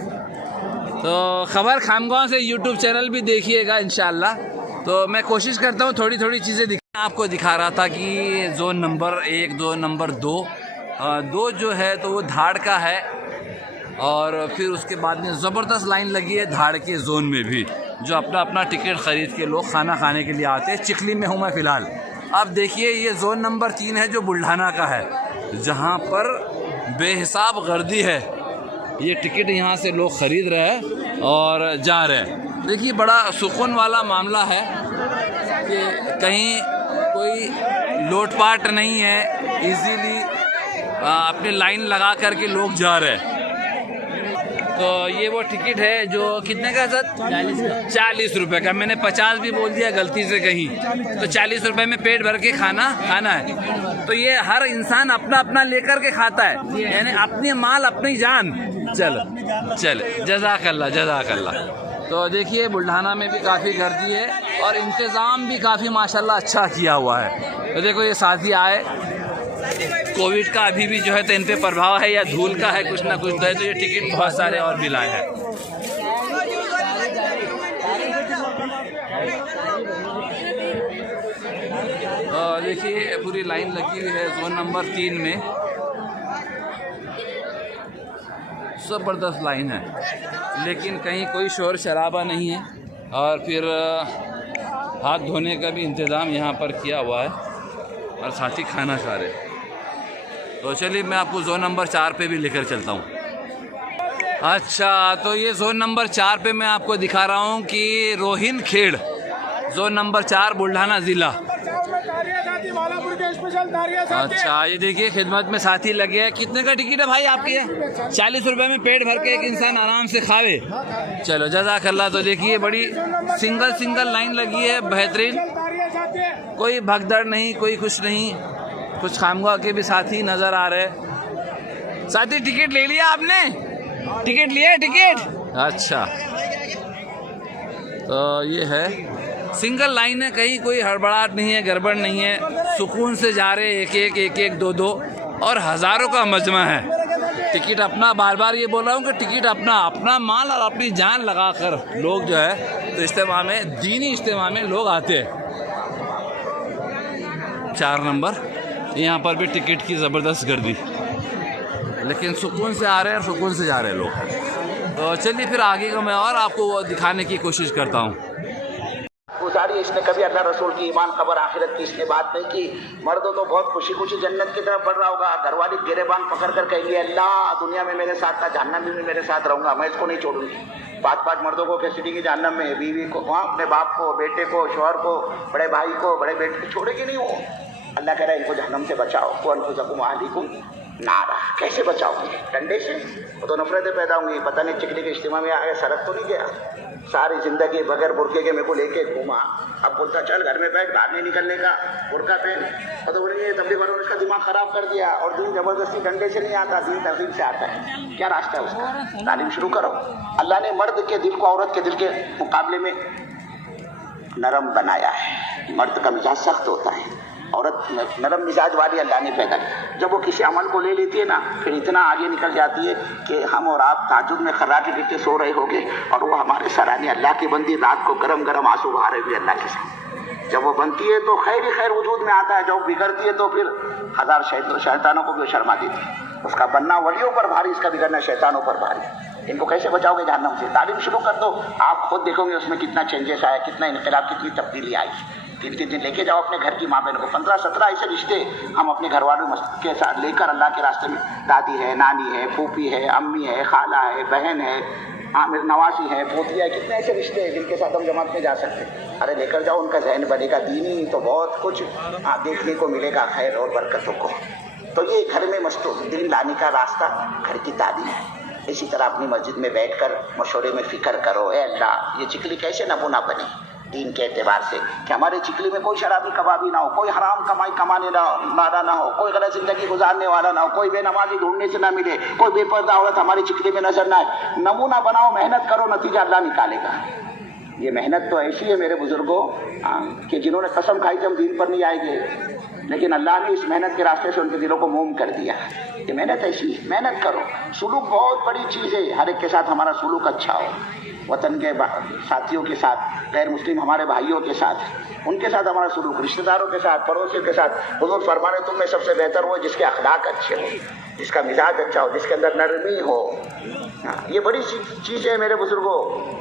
तो ख़बर खामगांव से यूट्यूब चैनल भी देखिएगा इंशाअल्लाह। तो मैं कोशिश करता हूँ थोड़ी थोड़ी चीज़ें आपको दिखा रहा था कि जोन नंबर 1, जोन नंबर 2 जो है तो वो धाड़ का है। और फिर उसके बाद में ज़बरदस्त लाइन लगी है धाड़ के जोन में भी, जो अपना अपना टिकट ख़रीद के लोग खाना खाने के लिए आते हैं। चिखली में हूँ मैं फ़िलहाल। अब देखिए ये जोन नंबर 3 है जो बुल्ढाना का है, जहाँ पर बेहिसाब गर्दी है। ये टिकट यहाँ से लोग ख़रीद रहे हैं और जा रहे हैं। देखिए बड़ा सुकून वाला मामला है कि कहीं कोई लोटपाट नहीं है, इजीली अपनी लाइन लगा करके लोग जा रहे हैं। तो ये वो टिकट है जो कितने का सर? 40 रुपये का। मैंने 50 भी बोल दिया गलती से कहीं। तो 40 रुपये में पेट भर के खाना है। तो ये हर इंसान अपना अपना लेकर के खाता है, यानी अपनी माल अपनी जान। चल जज़ाकल्लाह जज़ाकल्लाह। तो देखिए बुल्ढाना में भी काफ़ी गर्दी है और इंतज़ाम भी काफ़ी माशाल्लाह अच्छा किया हुआ है। तो देखो ये साथी आए, कोविड का अभी भी जो है तो इन पे प्रभाव है या धूल का है, कुछ ना कुछ तो है। तो ये टिकट बहुत सारे और भी लाए हैं। और देखिए पूरी लाइन लगी हुई है जोन नंबर 3 में, ज़बरदस्त लाइन है, लेकिन कहीं कोई शोर शराबा नहीं है। और फिर हाथ धोने का भी इंतज़ाम यहाँ पर किया हुआ है और साथ ही खाना खा रहे। तो चलिए मैं आपको जोन नंबर 4 पे भी लेकर चलता हूँ। अच्छा तो ये जोन नंबर 4 पे मैं आपको दिखा रहा हूँ कि रोहिन खेड़, जोन नंबर 4 बुल्ढाना ज़िला। अच्छा ये देखिए खिदमत में साथी लगे हैं। कितने का टिकट है भाई आपके? 40 रुपये में पेट भर के एक इंसान आराम से खावे। चलो जज़ाकल्लाह। तो देखिए बड़ी सिंगल लाइन लगी है, बेहतरीन, कोई भगदड़ नहीं, कोई कुछ नहीं। कुछ खामगांव के भी साथी नज़र आ रहे। साथी टिकट ले लिया आपने? टिकट लिया? टिकट अच्छा, तो ये है सिंगल लाइन है, कहीं कोई हड़बड़ाहट नहीं है, गड़बड़ नहीं है, सुकून से जा रहे एक एक दो दो, और हज़ारों का मजमा है। टिकट अपना, बार बार ये बोल रहा हूँ कि टिकट अपना माल और अपनी जान लगा कर लोग जो है तो इज्तिमा में, दीनी इज्तिमा में लोग आते हैं। 4 नंबर यहाँ पर भी टिकट की ज़बरदस्त गर्दी, लेकिन सुकून से आ रहे हैं और सुकून से जा रहे हैं लोग। तो चलिए फिर आगे का मैं और आपको वो दिखाने की कोशिश करता हूँ। गुजारी इसने कभी अल्लाह रसूल की, ईमान, खबर, आखिरत की इसने बात नहीं की। मर्दों तो बहुत खुशी खुशी जन्नत की तरफ बढ़ रहा होगा, घरवाली गिरेबान पकड़ कर कहेंगे अल्लाह दुनिया में मेरे साथ था, जहन्नम में भी मेरे साथ रहूंगा, मैं इसको नहीं छोड़ूंगी। 5 मर्दों को फैसिलिटी की जहन्नम में, बीवी को वहाँ, अपने बाप को, बेटे को, शौहर को, बड़े भाई को, बड़े बेटे को छोड़ेगी नहीं वो। अल्लाह कह रहा है इनको जहन्नम से बचाओ। कौन खुजकुम अहलिकुम नारा, कैसे बचाओगे? डंडे से? वो तो नफरतें पैदा होंगी। पता नहीं चिकली के इज्तिमा में आया, सड़क तो नहीं गया, सारी जिंदगी बगैर बुरके के मेरे को लेके घूमा, अब बोलता चल घर में बैठ, बाहर नहीं निकलने का, बुरका पहन। और तो बोलेंगे तबलीग वालों ने इसका दिमाग खराब कर दिया, और दीन जबरदस्ती डंडे से नहीं आता, दीन तहजीब से आता है। क्या रास्ता है उसका? तालीम शुरू करो। अल्लाह ने मर्द के दिल को औरत के दिल के मुकाबले में नरम बनाया है। मर्द का मिजाज सख्त होता है, औरत नरम मिजाज वाली अल्लाह ने पैदा की। जब वो किसी अमल को ले लेती है ना, फिर इतना आगे निकल जाती है कि हम और आप ताजुद में खर्राटे पीटे सो रहे होंगे, और वो हमारे सराहने अल्लाह की बंदी रात को गरम गरम आंसू बहा रही हुई अल्लाह के साथ। जब वो बनती है तो खैर ही खैर वजूद में आता है, जब बिगड़ती है तो फिर 1000 शैतानों को भी शर्मा देती है। उसका बनना वलियों पर भारी, इसका बिगड़ना शैतानों पर भारी। इनको कैसे बचाओगे जहन्नम से? तालीम शुरू कर दो, आप खुद देखोगे उसमें कितना चेंजेस आया, कितना इनकलाब, कितनी तब्दीली आई। 3 दिन लेके जाओ अपने घर की माँ बहन को। 15-17 ऐसे रिश्ते हम अपने घर वालों के साथ लेकर अल्लाह के रास्ते में, दादी है, नानी है, फूफी है, अम्मी है, खाला है, बहन है, आमिर नवासी है, पोतिया है, कितने ऐसे रिश्ते हैं जिनके साथ हम जमात में जा सकते हैं। अरे लेकर जाओ, उनका जहन बनेगा दीनी, तो बहुत कुछ देखने को मिलेगा खैर और बरकतों को। तो ये घर में दीन लाने का रास्ता घर की तालीम है। इसी तरह अपनी मस्जिद में बैठकर मशवरे में फिक्र करो, ए अल्लाह ये चिकली कैसे नमूना बने दीन के एतबार से, कि हमारे चिकली में कोई शराबी कबाबी ना हो, कोई हराम कमाई कमाने वाला ना हो, कोई गलत जिंदगी गुजारने वाला ना हो, कोई बेनमाजी ढूंढने से ना मिले, कोई बेपर्दा औरत हमारी चिकली में नजर ना आए। नमूना बनाओ, मेहनत करो, नतीजा अल्लाह निकालेगा। ये मेहनत तो ऐसी है मेरे बुजुर्गों कि जिन्होंने कसम खाई कि हम दीन पर नहीं आएंगे, लेकिन अल्लाह ने इस मेहनत के रास्ते से उनके दिलों को मोम कर दिया। ये मेहनत ऐसी है, मेहनत करो। सुलूक बहुत बड़ी चीज़ है, हर एक के साथ हमारा सुलूक अच्छा हो, वतन के साथियों के साथ, गैर मुस्लिम हमारे भाइयों के साथ, उनके साथ हमारा सुलूक, रिश्तेदारों के साथ, पड़ोसियों के साथ। हुजूर फरमाने तुम में सबसे बेहतर वो जिसके अखलाक अच्छे हो, जिसका मिजाज अच्छा हो, जिसके अंदर नरमी हो। ये बड़ी चीज़ है मेरे बुजुर्गों,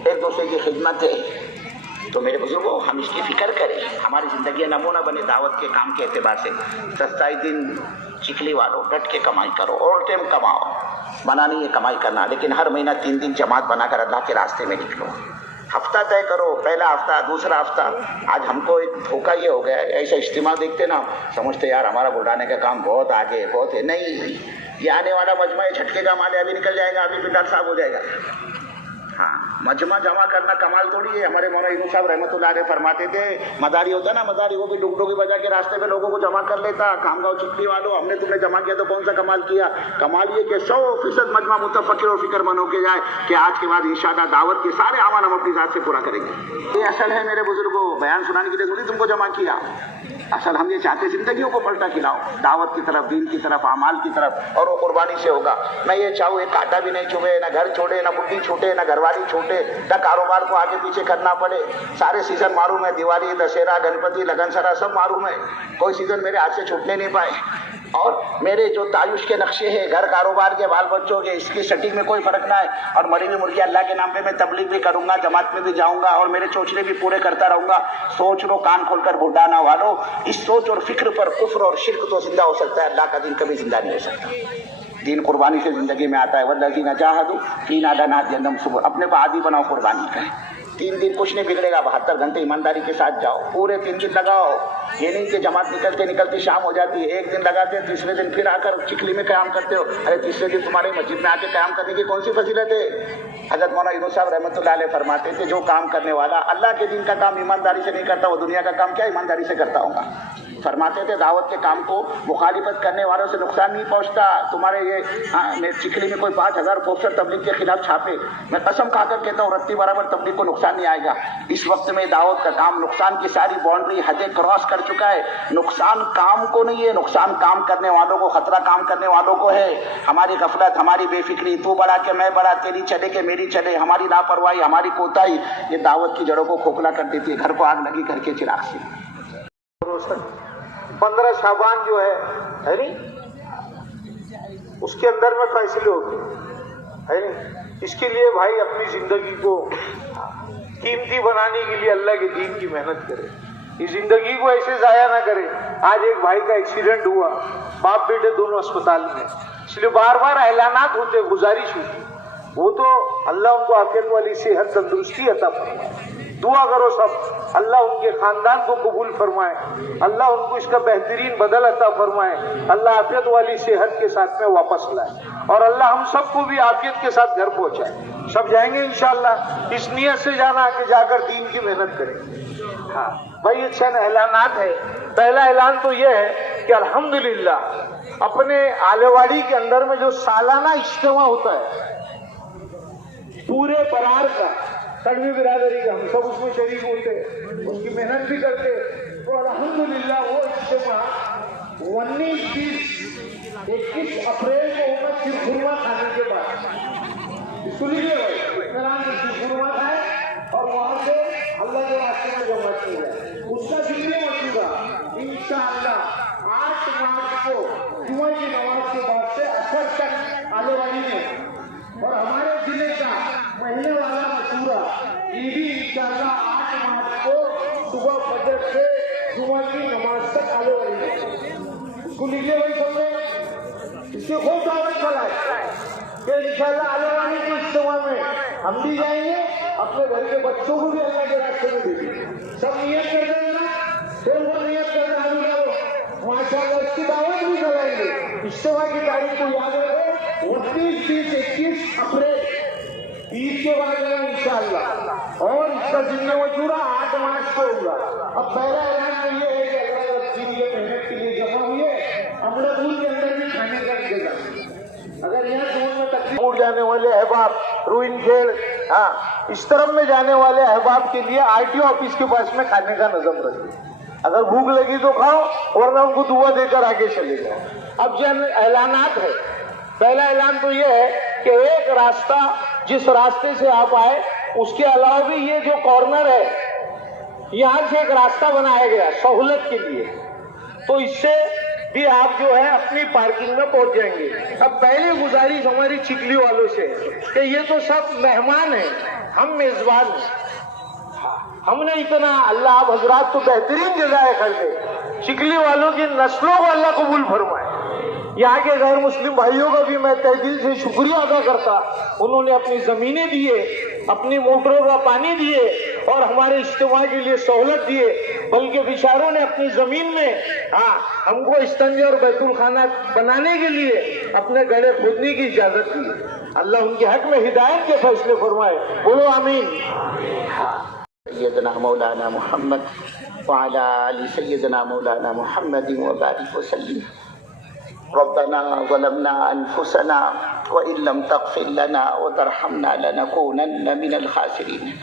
एक दूसरे की खिदमत है। तो मेरे बुजुर्गों हम इसकी फिक्र करें, हमारी ज़िंदगी नमूना बने दावत के काम के एतबार से। 27 दिन चिकली वालों डट के कमाई करो, और टाइम कमाओ, मना नहीं है कमाई करना, लेकिन हर महीना 3 दिन जमात बनाकर अल्लाह के रास्ते में निकलो। हफ्ता तय करो, पहला हफ्ता, दूसरा हफ्ता। आज हमको एक धोखा ये हो गया, ऐसा इज्तिमा देखते ना समझते यार हमारा बुढ़ाने का काम बहुत आगे बहुत है। नहीं, ये आने वाला मजमा ये झटके का माल है, अभी निकल जाएगा, अभी पिंडार साहब हो जाएगा। हाँ, मजमा जमा करना कमाल थोड़ी है। हमारे मौलाना इनू साहब रहमतुल्लाह अलैह फरमाते थे, मदारी होता ना, मदारी वो भी डुगडुगी बजा के रास्ते में लोगों को जमा कर लेता। खामगांव चिकली वालों, हमने तुमने जमा किया तो कौन सा कमाल किया? कमाल ये कि 100% मजमा मुतफक्किर और फिक्रमंद होके जाए कि आज के बाद इंशाअल्लाह दावत के सारे अमाल हम अपनी जात से पूरा करेंगे। ये असल है मेरे बुजुर्गों, बयान सुनाने के लिए थोड़ी तुमको जमा किया। असल हम ये चाहते जिंदगियों को पलटा खिलाओ, दावत की तरफ, दीन की तरफ, अमाल की तरफ, और वो कुर्बानी से होगा। मैं ये चाहूँ एक कांटा भी नहीं चुभे, ना घर छोड़े, ना बुढ़ी छूटे, ना घरवाली छूटे, ना कारोबार को आगे पीछे करना पड़े। सारे सीजन मालूम है, दिवाली, दशहरा, गणपति, लगनसरा सब मालूम है, कोई सीजन मेरे हाथ से छूटने नहीं पाए। और मेरे जो तायुश के नक्शे हैं, घर कारोबार के, बाल बच्चों के, इसकी सेटिंग में कोई फर्क ना है। और मरी हुई मुर्गी अल्लाह के नाम पे मैं तबलीग भी करूंगा, जमात में भी जाऊंगा, और मेरे चोचले भी पूरे करता रहूंगा। सोच लो, कान खोलकर बुढ़ा ना वालो, इस सोच और फिक्र पर कुफ्र और शिर्क तो जिंदा हो सकता है, अल्लाह का दिन कभी जिंदा नहीं हो सकता। दीन कुर्बानी से जिंदगी में आता है। वल्लज़ीना जाहदू फीना लनहदियन्नहुम सुबुल, अपने को आदी बनाओ कुर्बानी का। 3 दिन कुछ नहीं बिगड़ेगा, 72 घंटे ईमानदारी के साथ जाओ, पूरे 3 दिन लगाओ। ये नहीं कि जमात निकलते निकलते शाम हो जाती है, एक दिन लगाते हैं, तीसरे दिन फिर आकर चिकली में क़याम करते हो। अरे तीसरे दिन तुम्हारे मस्जिद में आके क़याम करने की कौन सी फजीलत है? हज़रत मौलाना इनू साहब रहमतुल्लाह अलैह फरमाते थे, जो काम करने वाला अल्लाह के दिन का काम ईमानदारी से नहीं करता, वो दुनिया का काम क्या ईमानदारी से करता होगा? फरमाते थे दावत के काम को मुखालिफत करने वालों से नुकसान नहीं पहुंचता। तुम्हारे ये मैं चिखली में कोई 5000 पोस्टर तबलीग के खिलाफ छापे, मैं कसम खाकर कहता हूँ रत्ती बराबर तबलीग को नुकसान नहीं आएगा। इस वक्त में दावत का काम नुकसान की सारी बाउंड्री हदें क्रॉस कर चुका है। नुकसान काम को नहीं है, नुकसान काम करने वालों को, खतरा काम करने वालों को है। हमारी गफलत, हमारी बेफिक्री, तू बड़ा के मैं बड़ा, तेरी चले के मेरी चले, हमारी लापरवाही, हमारी कोताही, ये दावत की जड़ों को खोखला कर देती है, घर को आग लगी करके चिराग से। 15 शाबान जो है नहीं, उसके अंदर में फैसले होते है नहीं। इसके लिए भाई अपनी जिंदगी को कीमती बनाने के लिए अल्लाह के दीन की मेहनत करे, इस जिंदगी को ऐसे जाया ना करे। आज एक भाई का एक्सीडेंट हुआ, बाप बेटे दोनों अस्पताल में, इसलिए बार बार ऐलानात होते, गुजारिश होती, वो तो अल्लाह उनको आफियत वाली सेहत तंदुरुस्ती अता फरमाए। दुआ करो सब, अल्लाह उनके खानदान को कबूल फरमाए, अल्लाह उनको इसका बेहतरीन बदल अता फरमाए, अल्लाह आफियत वाली सेहत के साथ में वापस लाए, और अल्लाह हम सबको भी आफियत के साथ घर पहुंचाए। सब जाएंगे इंशाअल्लाह, इस नियत से जाना कि जाकर दीन की मेहनत करें। हाँ भाई, ये चंद ऐलानात है। पहला ऐलान तो ये है कि अल्हम्दुलिल्लाह अपने आलेवाड़ी के अंदर में जो सालाना इज्तिमा होता है पूरे बरार का, कड़वी बिरादरी का, हम सब उसमें शरीक होते, उसकी मेहनत भी करते, तो अल्हम्दुलिल्लाह वो इज्तिमा 19, 20, 21 अप्रैल को होगा शिरखुरमा खाने के बाद। सुनिए भाई, शिरखुरमा खाए और वहां से अल्लाह के रास्ते में जमा किया जाए, उसका जिक्र मचूगा इंशाअल्लाह 8 मार्च को जुमा की नमाज के बाद से असर तक आलेवाड़ी में, और हमारे जिले का महीने वाला मशूरा ये भी इंशाअल्लाह 8 मार्च को सुबह फजर से जुमा की नमाज तक आलेवाड़ी में। उसको लिखे भाई सबने, इससे खूब दावत फैलाए कि इंशाअल्लाह आलेवाड़ी के इज्तिमा में हम भी जाएंगे, अपने घर के बच्चों को भी अल्लाह के रास्ते में देंगे। सब नियत कर देंगे ना, फिर नियत कर देंगे, माशाअल्लाह इसकी दावत भी फैलाएंगे। इज्तिमा की तारीख को याद रखें, 29, 30, 21 अप्रैल, ईद के बाद इंशाअल्लाह, और इसका जिम्मे मशूरा 8 मार्च को होगा। अब पहला ऐलान ये है कि अल्लाह की मेहनत के लिए जमा हुए अमृतपुर के अंदर भी खाने का इंतजाम, अगर यहाँ दूर में तकलीफ जाने वाले अहबाब, रुइनखेड़, हाँ इस तरफ में जाने वाले अहबाब के लिए RTO ऑफिस के पास में खाने का नजम रखिए। अगर भूख लगी तो खाओ, वरना उनको दुआ देकर आगे चले जाओ। अब जो ऐलानात है, पहला ऐलान तो ये है कि एक रास्ता, जिस रास्ते से आप आए उसके अलावा भी ये जो कॉर्नर है, यहाँ से एक रास्ता बनाया गया सहूलत के लिए, तो इससे भी आप जो है अपनी पार्किंग में पहुंच जाएंगे। अब पहले गुजारिश हमारी चिखली वालों से कि ये तो सब मेहमान हैं, हम मेजबान हैं, हमने इतना, अल्लाह आप हजरात तो बेहतरीन जगह कर दे, चिखली वालों की नस्लों को अल्लाह कबूल फरमाए। यहाँ के गैर मुस्लिम भाइयों का भी मैं तहे दिल से शुक्रिया अदा करता, उन्होंने अपनी जमीनें दिए, अपनी मोटरों का पानी दिए और हमारे इज्तिमा के लिए सहूलत दिए, बल्कि बिचारों ने अपनी जमीन में हमको इस्तंजा और बैतुल खाना बनाने के लिए अपने गड्ढे खोदने की इजाजत दी। अल्लाह उनके हक में हिदायत के फैसले फरमाए, बोलो आमीन। सैयदना मौलाना मोहम्मद व अला आलि सैयदना मौलाना मोहम्मद व बारिक वसल्लिम। रब्बना ज़लमना अनफुसना व इन लम तग़फिर लना व तरहमना लनकूनन्न मिनल खासिरीन।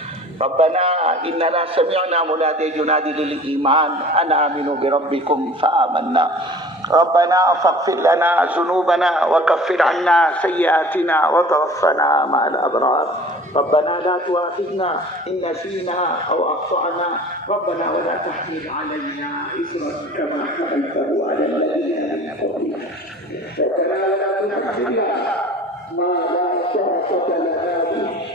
रब्बना इन्नना समिअना मुनादियन युनादी लिल ईमान अन आमिनू बिरब्बिकुम फआमन्ना। रब्बना फ़ग़फिर लना ज़ुनूबना व कफ़्फ़िर अन्ना सय्यिआतिना व तवफ़्फ़ना मअल अबरार। रब्बना ला तुआखिज़ना इन नसीना औ अख़्तअना। रब्बना वला तहमिल अलैना इसरन कमा हमलतहु अला लज़ीना मिन क़ब्लिना। रब्बना वला तुहमिलना मा ला ताक़ता लना बिहि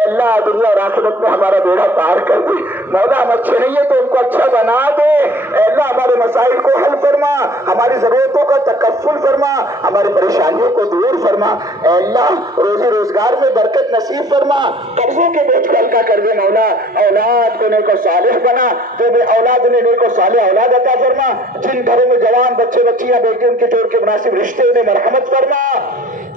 अल्लाह दुनिया और आखिरत में हमारा बेड़ा पार कर दे। मौला हम अच्छे नहीं है तो उनको अच्छा बना दे। अल्लाह हमारे मसाइल को हल फरमा, हमारी जरूरतों का तकफ्फुल फरमा, हमारी परेशानियों को दूर फरमा। अल्लाह रोजी रोजगार में बरकत नसीब फरमा, कर्जों के बोझ को हल्का कर दे। मौला औलाद को नेको सालेह बना, जो भी औलाद ने नेको सालेह औलाद अता फरमा। जिन घरों में जवान बच्चे बच्चियां बेटे उनके जोड़ के मुनासिब रिश्ते उन्हें मरहमत फरमा।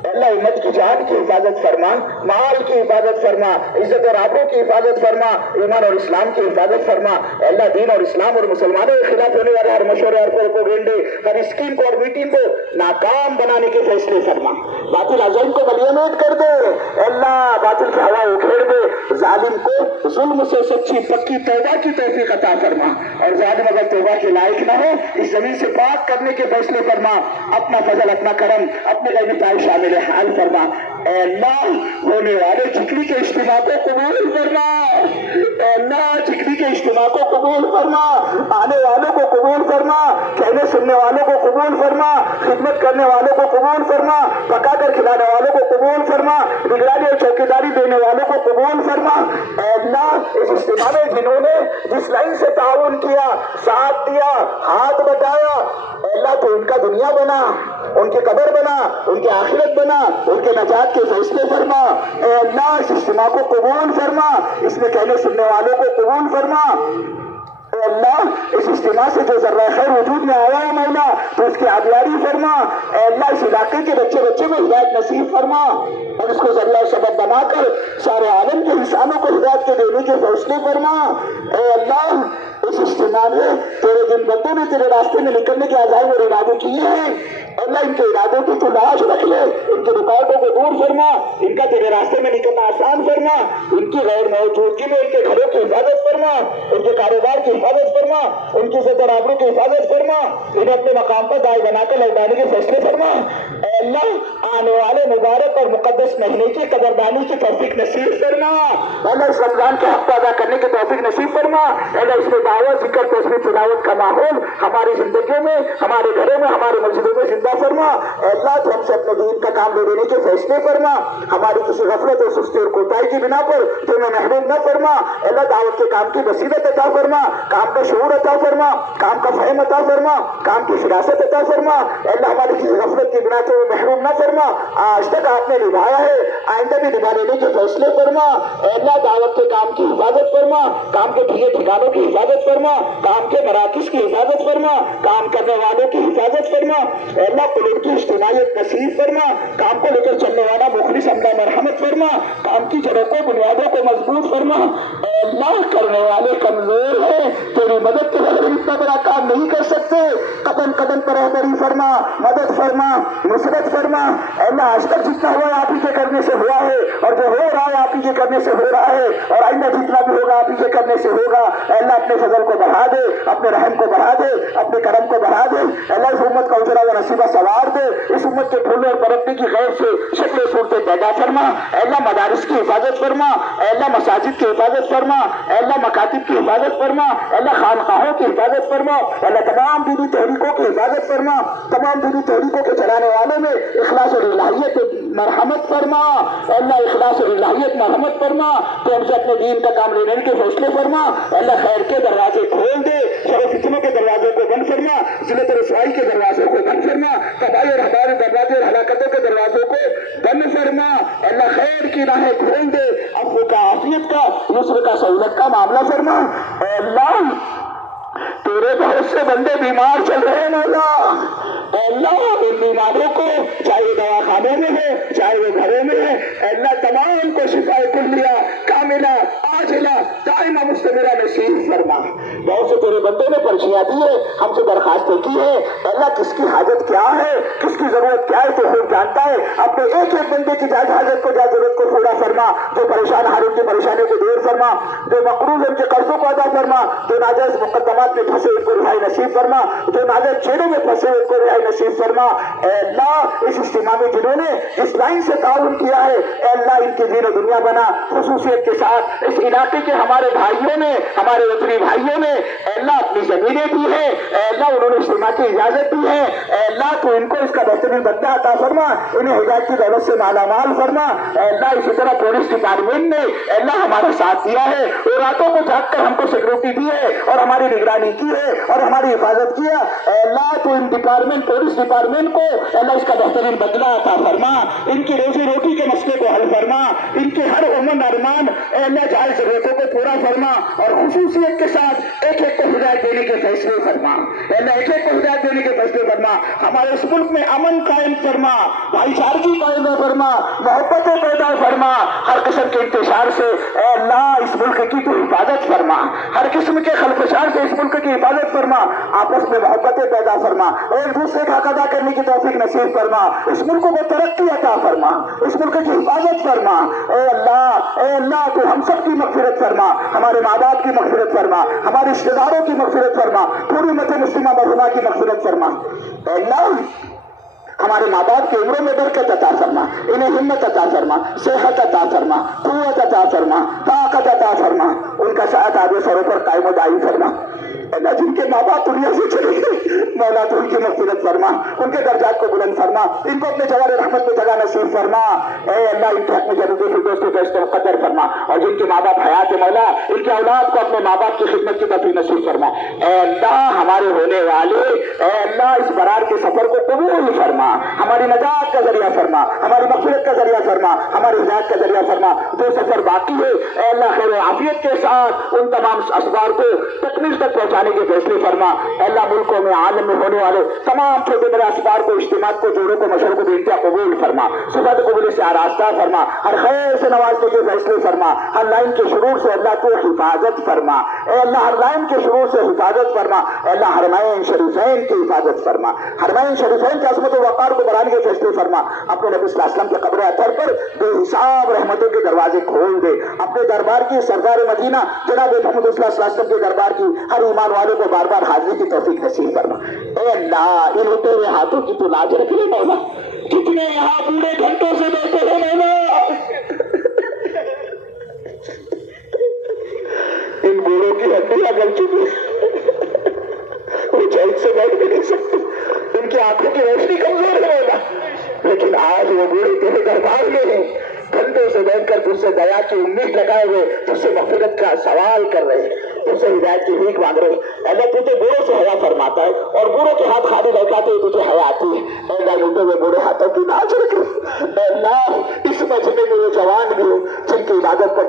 अल्लाह उम्मत की जान की हिफाजत फरमा, माल की हिफाजत फरमा, इज्जत और आबरू की हिफाजत फरमा, ईमान और इस्लाम की हिफाजत फरमा। अल्लाह दीन और इस्लाम और मुसलमानों के खिलाफ होने वाले हर मशवरे, हर प्रोपेगेंडे, हर स्कीम को और मीटिंग को नाकाम बनाने के फैसले फरमा। बातिल अज़म को मलियामेट कर दे। अल्लाह बातिल की हवा उखेड़ दे। जालिम को जुल्म से सच्ची पक्की तौबा की तौफीक अता फरमा, और जालिम अगर तौबा के लायक न हो इस जमीन से पाक करने के फैसले फरमा। अपना फजल, अपना करम, अपने गैबी शामिल हाल फरमा। अल्लाह होने वाले जिक्री के इज्तिमा को कबूल फरमा। अल्लाह जिक्री के इज्तिमा को कबूल फरमा, आने वालों को कबूल फरमा, कहने सुनने वालों को कबूल फरमा, खिदमत करने वालों को कबूल फरमा, पकाकर खिलाने वालों को कबूल फरमा, निगरानी और चौकीदारी देने वालों को कबूल फरमा। अल्लाह इस इज्तिमा में जिन्होंने जिस लाइन से ताउन किया, साथ दिया, हाथ बटाया, अल्लाह तो उनका दुनिया बना, उनकी कब्र बना, उनकी आखिरत बना, उनके नजात के फैसले फरमा। अल्लाह इस इज्तिमा को कबूल फरमा, इसमें कहने सुनने वालों को कबूल फरमा। अल्लाह इस इज्तिमा से जो जर्रा खैर वजूद में आया है मौला तो उसकी आबियारी फरमा। अल्लाह इस इलाके के बच्चे बच्चे को हिदायत नसीब फरमा, और इसको जरिया सबब बनाकर सारे आलम के इंसानों को हिदायत के देने के फैसले फरमा। अल्लाह इस इज्तिमा में तेरे दिन बंदों ने तेरे रास्ते में निकलने के आज़ाद और इरादे किए हैं। अल्लाह इनके इरादों की तो लाश रख ले, इनके रुकावटों को दूर फरमा, इनका तेरे रास्ते में निकलना आसान फरमा, इनकी गैर मौजूदगी में इनके घरों की हिफाजत फरमा, इनके कारोबार की हिफाजत फरमा, उनकी इज्जत और आबरू की हिफाजत फरमा, इन्हें अपने मकाम पर दाएं बनाकर लौटाने के फैसले फरमा। अल्लाह आने वाले मुबारक और मुकद्दस महीने की कदरदानी की तौफीक नसीब फरमा। अल्लाह इस रमजान के हक अदा करने की तौफीक नसीब फरमा। अल्लाह इसमें दावत, जिक्र, तस्बीह, तिलावत का माहौल हमारी जिंदगियों में, हमारे घरों में, हमारे मस्जिदों में जिंदा फरमा। अल्लाह तो हमसे अपने दीन का काम ले लेने के फैसले फरमा। हमारी किसी गफलत और सुस्ती और कोताही की बिना पर तुम्हें महरूम न फरमा। अल्लाह दावत के काम की बसीरत अता फरमा, काम का शऊर अता फरमा, काम का फहम अता फरमा, काम की फिरासत अता फरमा। अल्लाह हमारी किसी गफलत की बिना तो महरूम न फरमा। आज तक आपने निभाया है, आइंदा भी निभा लेने के फैसले फरमा। अल्लाह दावत के काम की हिफाजत फरमा, काम के ठिके ठिकानों की हिफाजत फरमा, काम के मराकिज की हिफाजत फरमा, काम करने वालों की हिफाजत फरमा। अल्लाह कुलूब की इज्तिमाइयत नसीब फरमा, काम को लेकर चलने वाला मुखलिस अमला मरहमत फरमा, काम की जड़ों को बुनियादों को मजबूत फरमा। अल्लाह करने वाले कमजोर है, तेरी मदद के बगैर इतना बड़ा काम नहीं कर सकते। कदम कदम पर रहबरी फरमा, मदद फरमा, नुसरत फरमा। अल्लाह आज तक जितना हुआ आप ही के करने से हुआ है, और जो हो रहा है आप ही के करने से हो रहा है, और आइंदा जितना भी होगा आप ही के करने से होगा। अल्लाह अपने फजल को बढ़ा दे, अपने रहम को बढ़ा दे, अपने करम को बढ़ा दे। अल्लाह इस उम्मत का उजरा व नसीबा सवार दे, इस उम्मत के फूलने और बरकने की गैर से शक्ल सूरतें पैदा फरमा। अल्लाह मदारिस की हिफाजत फरमा, अल्लाह मसाजिद की हिफाजत फरमा, अल्लाह मकातिब की हिफाजत फरमा, अल्लाह खानकाहों की हिफाजत फरमा, अल्लाह तमाम दीनी तहरीकों की हिफाजत फरमा, तमाम दीनी तहरीकों के चलाने वालों में इखलास और इलाहियत मरहमत फरमा। अल्लाह इखलास और इलाहियत मरहमत फरमा, तो हमसे अपने दीन का काम लेने के फैसले फरमा। अल्लाह खैर के दरवाजे खोल दे, शर फितनों के दरवाजों को बंद फरमा, जिल्लत और रसवाई के दरवाजों को बंद फरमा, तबाही और हमारे दरवाजे और हलाकतों के दरवाजों को बंद फरमा। अल्लाह खैर की राहें खोल दे, अफ़्व का, आफियत का, नुस्र का, सहूलत का मामला फरमा। अल्लाह तेरे बहुत से बंदे बीमार चल रहे हैं मौला। अल्लाह उन बीमारों को, चाहे वो दवाखानों में है, चाहे वो घरों में है, अल्लाह तमाम को शिफाए कुल्लिया, कामिला, आजिला, दाइमा मुस्तमिरा नसीब फरमा। बहुत से तेरे बंदों ने पर्चियां दी है, हमसे दरखास्तें की है। अल्लाह किसकी हाजत क्या है, किसकी जरूरत क्या है तो खूब जानता है। अपने एक एक बंदे की जायज हाजत को, जायज जरूरत को पूरा फरमा। जो परेशान हाल उनकी परेशानियों को दूर फरमा, जो मकरूज उनके कर्जों को अदा फरमा, जो नाजायज मुकदमात में फंसे उनको रिहाई नसीब फरमा, जो नाजायज छेड़ों में फंसे उनको रिहाई नसीब फरमा। अल्लाह इस इज्तिमा में जिन्होंने इस लाइन से ताउन किया है, अल्लाह इनकी दीन और दुनिया बना। खुसूसियत के साथ इस इलाके के हमारे भाइयों ने, हमारे वतनी भाइयों ने है, अल्लाह अपनी जमीनें दी है, अल्लाह उन्होंने इज्तिमा की इजाजत दी है, अल्लाह तो इनको इसका बेहतरीन बदला अता फरमा, इन्हें हिदायत की दौलत से मालामाल फरमा। अल्लाह इसी तरह पुलिस डिपार्टमेंट ने अल्लाह हमारा साथ दिया है, वो रातों को जाग कर हमको सिक्योरिटी दी है और हमारी निगरानी की है और हमारी हिफाजत किया। अल्लाह तो इन डिपार्टमेंट, पुलिस डिपार्टमेंट को अल्लाह इसका बेहतरीन बदला अता फरमा, इनकी रोजी रोटी के मसले को हल फरमा, इनके हर उमन अरमान अल्लाह जायज जरूरतों को पूरा फरमा और खुसूसियत के साथ एक एक को हिदायत देने के फैसले फरमा। अल्लाह एक एक को हिदायत देने के फैसले फरमा, हमारे इस मुल्क में अमन कायम फरमा, भाईचारगी कायम फरमा, मोहब्बतें पैदा फरमा, हर किस्म के इंतशार से अल्लाह इस मुल्क की तो हिफाजत फरमा, हर किस्म के खलफशार से इस मुल्क की हिफाजत फरमा, आपस में मोहब्बतें पैदा फरमा, एक दूसरे का हक अदा करने की तौफीक नसीब फरमा, इस मुल्क को तरक्की अता फरमा, इस मुल्क की हिफाजत फरमा। ए अल्लाह तो हम सब की मग़फ़िरत फरमा, हमारे माँ बाप की मग़फ़िरत फरमा, हमारे रिश्तेदारों की मग़फ़िरत फरमा, पूरी उम्मत मुस्लिमा मरहुमा की मग़फ़िरत फरमा। अल्लाह हमारे माँ बाप की उम्रों में बरकत अता फरमा, इन्हें हिम्मत अता फरमा, सेहत अता फरमा, क़ुव्वत अता फरमा, ताकत अता फरमा, उनका साथ आगे सरों पर कायम दायम फरमा। अल्लाह जिनके माँ बाप दुनिया से चले गए, मौला तो उनकी मग़फ़िरत फरमा, उनके दर्जात को बुलंद फरमा, इनको अपने जवार रहमत में जगह नसीब फरमा। ए अल्लाह इनके हक़ में जन्नत फिरदौस के फैसले मुक़द्दर फरमा और जिनके माँ बाप हयात है मौला, इनके औलाद को अपने माँ बाप की खिदमत की तौफीक नसीब फरमा। ए अल्लाह हमारे होने वाले ए अल्लाह इस बरार के सफर को कबूल फरमा, हमारी नजात का जरिया फरमा, हमारी मग़फ़िरत का जरिया फरमा, हमारी हिदायत का जरिया फरमा। जो सफर बाकी है ए अल्लाह खैर आफियत के साथ उन तमाम असबार को तकमील तक पहुँचाने के फैसले फरमा। अल्लाह मुल्कों में आलम में होने वाले तमाम छोटे बड़े असबार को, इज्तिमात को, जोड़ों को, मशर को बेनतिया कबूल फरमा, सुबह कबूल से आरास्ता फरमा, हर खैर से नवाजने के फैसले फरमा, हर लाइन के शुरू से अल्लाह को हिफाजत फरमा। ए अल्लाह हर लाइन के शुरू से हिफाजत फरमा। अल्लाह हरमैन शरीफैन की हिफाजत फरमा, हरमैन शरीफैन की अज़मत व वक़ार को बढ़ाने के फैसले फरमा। अपने नबी सल्लल्लाहु अलैहि वसल्लम के कब्र अतर पर बेहिसाब रहमतों के दरवाजे खोल दे। अपने दरबार की सरदार मदीना जनाब मोहम्मद सल्लल्लाहु अलैहि वसल्लम के दरबार की हर ईमान वाले को बार बार हाजिरी की तौफीक नसीब फरमा। ए अल्लाह इन उठे हुए हाथों की तो लाज रख ले मौला, कितने यहाँ बूढ़े घंटों से बैठे हैं मौला, इन बूढ़ों की हड्डियां गल चुकी, वो चैन से बैठ भी नहीं सकते, उनकी आंखों की रोशनी कमजोर है मौला, लेकिन आज वो बूढ़े तेरे दरबार में हैं, घंटों से बैठकर तुझसे दया की उम्मीद लगाए हुए तुझसे मग़फ़िरत का सवाल कर रहे हैं, तुझसे हिदायत की भीख मांग रहे हैं। अल्लाह तुझे बूढ़ों से हया फरमाता है और बूढ़ों के हाथ खाली लौटाते हुए तुझे हया आती है। अल्लाह लूटे हुए बूढ़े हाथों की नाच रख। अल्लाह इस मजमे में वो जवान भी जिनकी इबादत पर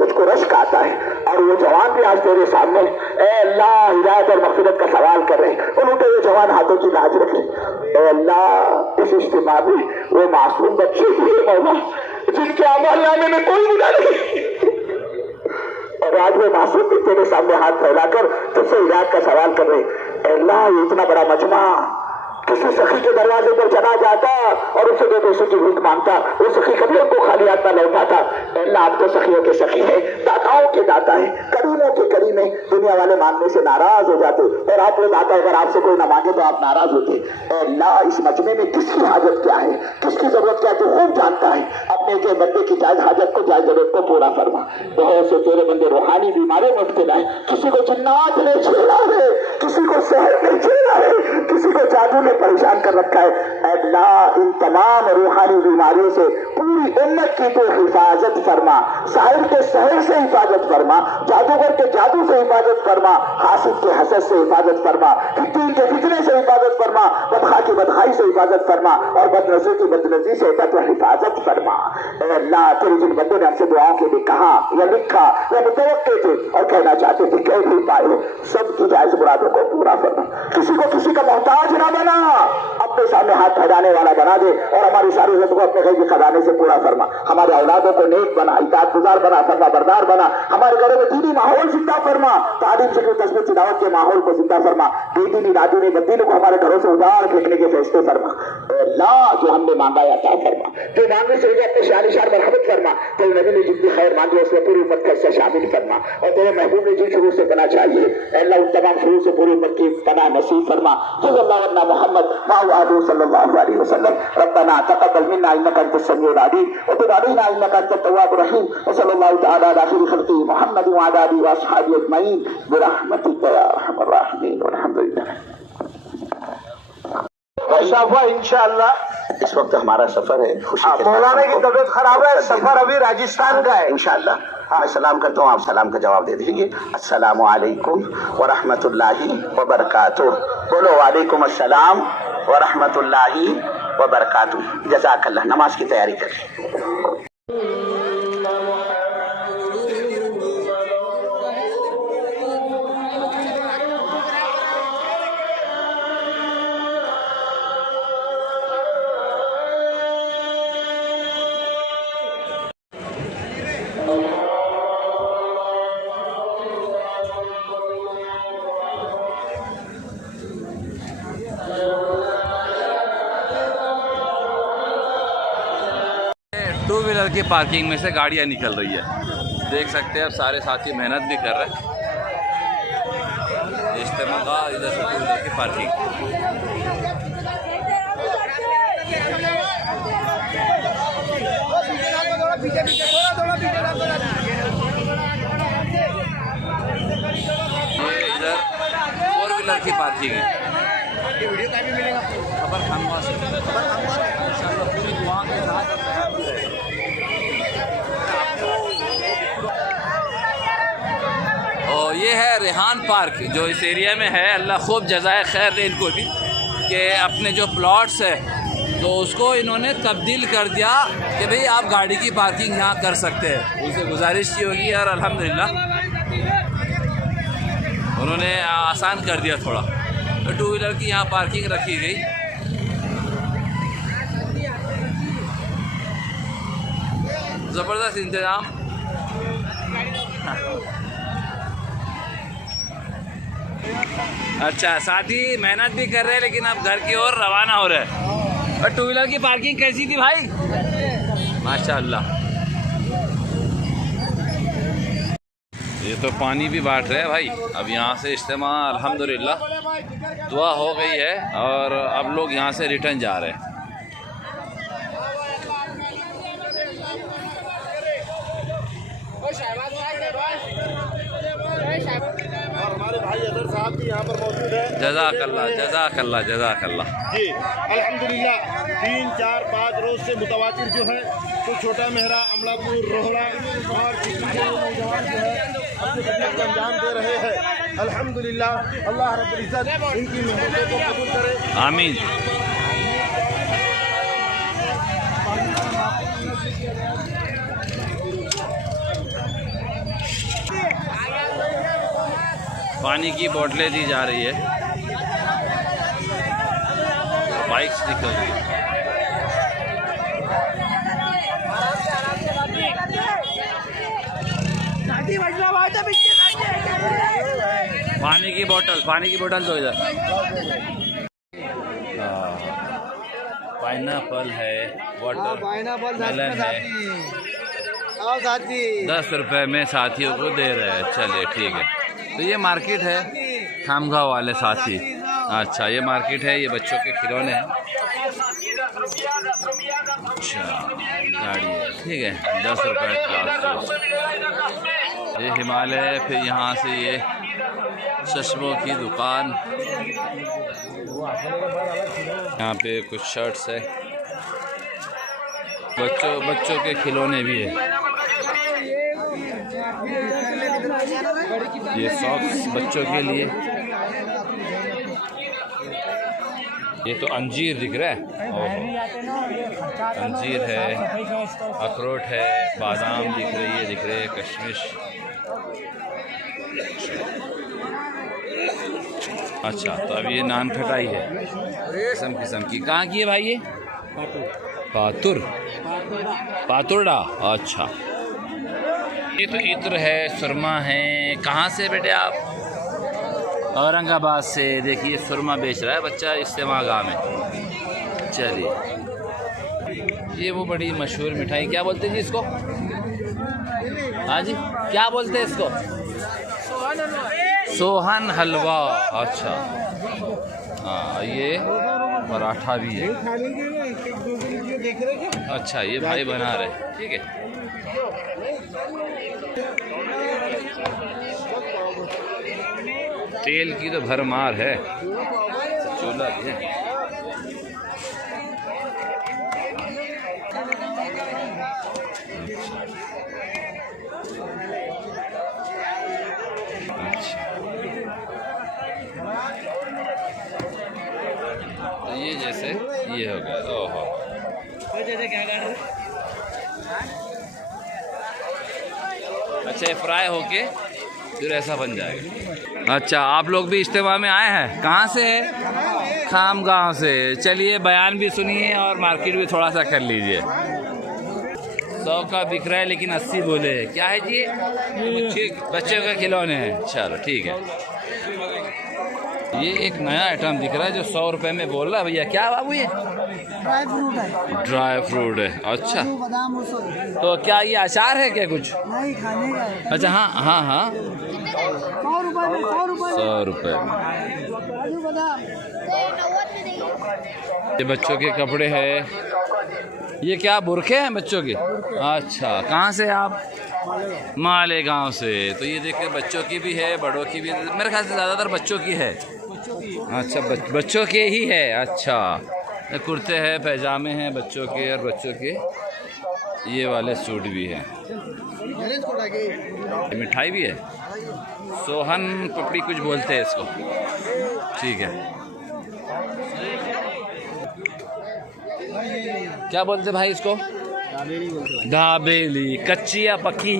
तुझको रश्क आता है और वो जवान भी आज तेरे सामने अल्लाह हिदायत और मग़फ़िरत का सवाल कर रहे हैं, उन लूटे हुए जवान हाथों की नाच रखे। अल्लाह इस इज्तिमा में वो मासूम बच्चे हुए मौला जिनके अमल नामे में कोई गुनाह नहीं, और आज वो मासूम भी तेरे सामने हाथ फैलाकर तुझसे हिदायत का सवाल कर रहे। अल्लाह ये इतना बड़ा मजमा किसी सखी के दरवाजे पर चला जाता और उससे दो पैसों की भीख मांगता, वो सखी कभी उनको खाली हाथ न लौटाता। अल्लाह आप तो सखियों के सखी है, दाताओं के दाता है, करीमों के करीम है, दुनिया वाले मांगने से नाराज हो जाते और आप वो दाता अगर आपसे कोई ना मांगे तो आप नाराज होते। अल्लाह इस मजमे में किसकी हाजत क्या है, किसकी जरूरत क्या है तो खूब जानता है, अपने के बंदे की जायज हाजत को, जायज जरूरत को पूरा फरमा। बहुत से तेरे बंदे रूहानी बीमारियों में मुब्तला है, किसी को जिन्नात ने छेड़ा है, किसी को सहर ने छेड़ा है, किसी को जादू ने परेशान कर रखा है। अल्लाह इन तमाम रूहानी बीमारियों से पूरी उम्मत की तो हिफाजत फरमा, साहिर के सहर से हिफाजत फरमा, जादूगर के जादू से हिफाजत फरमा, हासिद के हसद से हिफाजत फरमा, फितने के फितने से हिफाजत फरमा, बदखा की बदखाई से हिफाजत फरमा और बदनज़री की बदनज़री से हिफाजत फरमा। अल्लाह तेरे जिन बंदों ने हमसे दुआओं के लिए कहा या लिखा या मुतवक्के थे और कहना चाहते थे कह भी पाए, सबकी जायज मुरादों को पूरा फरमा, किसी को किसी का मोहताज ना बना, अपने सामने हाथ फैलाने वाला बना दे और हमारी सारी ज़रूरत को अपने गैब के खजाने से पूरा फरमा। हमारे औलादों को नेक बना, इताअत गुज़ार बना, फरमा बरदार बना, हमारे घरों में दीनी माहौल जिंदा फरमा, तालीम ज़िक्र तस्बीह तिलावत के माहौल को जिंदा फरमा, बेदीनी नादीनी बददीनी को हमारे घरों से उधार फेंकने के फैसले फरमा। अल्लाह जो हमने मांगा अता फरमा, जो मांगने से मुझे अपने शान मरहमत फरमा। तेरे नबी ने जितनी खैर मांगी उसमें पूरी उम्मत का हिस्सा शामिल फरमा, और तेरे महबूब ने जिन शुरू से पना चाहिए अल्लाह उन तमाम शुरू से पूरी उम्मत की पना नसीब फरमा। जज़ल्लाहु मोहम्मद माउ सल्लल्लाहु अलैहि वसल्लम। रब्बना तक़ब्बल मिन्ना इन्नका अंतस समीउल अलीम व तुब अलैना इन्नका अंतत तव्वाबुर रहीम। व सल्लल्लाहु तआला अला खैरि खल्क़ि मुहम्मद व अला आलिहि व अस्हाबिहि अजमईन बिरहमतिका या अरहमर राहिमीन। अल्हम्दुलिल्लाह। सफर इंशाअल्लाह इस वक्त हमारा सफर है खुशी के साथ। मौलाना की तबीयत खराब है, सफर अभी राजस्थान का है। इंशाअल्लाह मैं सलाम करता हूँ, आप सलाम का जवाब दे दीजिए। अस्सलामु अलैकुम व रहमतुल्लाहि व बरकातुहू। बोलो वालेकुम अस्सलाम व रहमतुल्लाहि व बरकातुहू। जज़ाकल्लाह। नमाज की तैयारी करें। टू व्हीलर की पार्किंग में से गाड़ियाँ निकल रही है, देख सकते हैं। अब सारे साथी मेहनत भी कर रहे हैं। इज्तिमा का इधर से टू व्हीलर की पार्किंग। इधर फोर व्हीलर की पार्किंग है। खबर खानवा से इंशाअल्लाह पूरी दुआ के साथ। और ये है रेहान पार्क जो इस एरिया में है। अल्लाह खूब जज़ाए खैर दे इनको भी कि अपने जो प्लॉट्स है तो उसको इन्होंने तब्दील कर दिया कि भाई आप गाड़ी की पार्किंग यहाँ कर सकते हैं। उनसे गुजारिश की होगी और अल्हम्दुलिल्लाह उन्होंने आसान कर दिया थोड़ा। तो टू व्हीलर की यहाँ पार्किंग रखी गई। ज़बरदस्त इंतज़ाम। अच्छा, साथी मेहनत भी कर रहे हैं लेकिन अब घर की ओर रवाना हो रहे हैं। और टू व्हीलर की पार्किंग कैसी थी भाई? माशाअल्लाह। ये तो पानी भी बांट रहे हैं भाई। अब यहाँ से इज्तिमा अल्हम्दुलिल्लाह दुआ हो गई है और अब लोग यहाँ से रिटर्न जा रहे हैं। और हमारे भाई अदर साहब भी यहाँ पर मौजूद है। जज़ाकल्लाह जज़ाकल्लाह जज़ाकल्लाह। जी अल्हम्दुलिल्लाह 3, 4, 5 रोज से मुतवातिर जो है तो छोटा मेहरा, अमलापुर, रोहड़ा और नौजवान जो है अपनी खिदमत को अंजाम दे रहे हैं। अल्हम्दुलिल्लाह अल्लाह रब्बुल इज़्ज़त इनकी मेहनतों को कबूल करे। आमीन। पानी की बोतलें दी जा रही है, बाइक्स निकल रही है। पानी की बोतल दो इधर। पाइनएप्पल है, वाटर मेलन है। 10 रुपए में साथियों को दे रहे हैं। चलिए ठीक है। तो ये मार्केट है खामगांव वाले साथी। अच्छा, ये मार्केट है, ये बच्चों के खिलौने हैं। अच्छा, गाड़ी है, ठीक है। 10 रुपये क्लास। ये हिमालय। फिर यहाँ से ये चश्मों की दुकान। यहाँ पे कुछ शर्ट्स है, बच्चों के खिलौने भी है। ये सॉक्स बच्चों के लिए। ये तो अंजीर दिख रहा है, अंजीर है, अखरोट है, बादाम दिख रहे हैं, कशमिश। अच्छा, तो अब ये नान खटाई है किस्म की। कहाँ की है भाई ये? पातुरडा। अच्छा, ये तो इत्र है, सुरमा है। कहाँ से बेटे आप? औरंगाबाद से। देखिए सुरमा बेच रहा है बच्चा इज्तिमा गाह में। चलिए, ये वो बड़ी मशहूर मिठाई, क्या बोलते हैं जी इसको? हाँ जी, क्या बोलते हैं इसको? सोहन हलवा। अच्छा, हाँ, ये पराठा भी है। अच्छा, ये भाई बना रहे, ठीक है। तेल की तो भरमार है, चूल्हा भी है। तो ये जैसे ये हो गया। ओहो, अच्छा, ये फ्राई होके फिर ऐसा बन जाएगा। अच्छा, आप लोग भी इज्तिमा में आए हैं? कहाँ से है? खाम गाँव से। चलिए, बयान भी सुनिए और मार्केट भी थोड़ा सा कर लीजिए। 100 का बिक रहा है लेकिन 80 बोले। क्या है जी? बच्चों का खिलौने हैं। चलो ठीक है। ये एक नया आइटम दिख रहा है जो 100 रुपए में बोल रहा है भैया। क्या बाबू ये? ड्राई फ्रूट है। ड्राई फ्रूट है, अच्छा। तो क्या ये अचार है क्या कुछ? नहीं, खाने का है। अच्छा, हाँ हाँ हाँ, 100 रुपए में। 100 रुपए। ये बच्चों के कपड़े हैं। ये क्या बुरखे हैं बच्चों के? अच्छा, कहाँ से आप? मालेगांव से। तो ये देखिए, बच्चों की भी है, बड़ों की भी है। मेरे ख्याल से ज़्यादातर बच्चों की है। अच्छा, बच्चों के ही है। अच्छा, कुर्ते हैं, पैजामे हैं बच्चों के, और बच्चों के ये वाले सूट भी हैं। मिठाई भी है, सोहन पपड़ी कुछ बोलते हैं इसको, ठीक है। क्या बोलते भाई इसको? दाबेली। कच्ची या पक्की?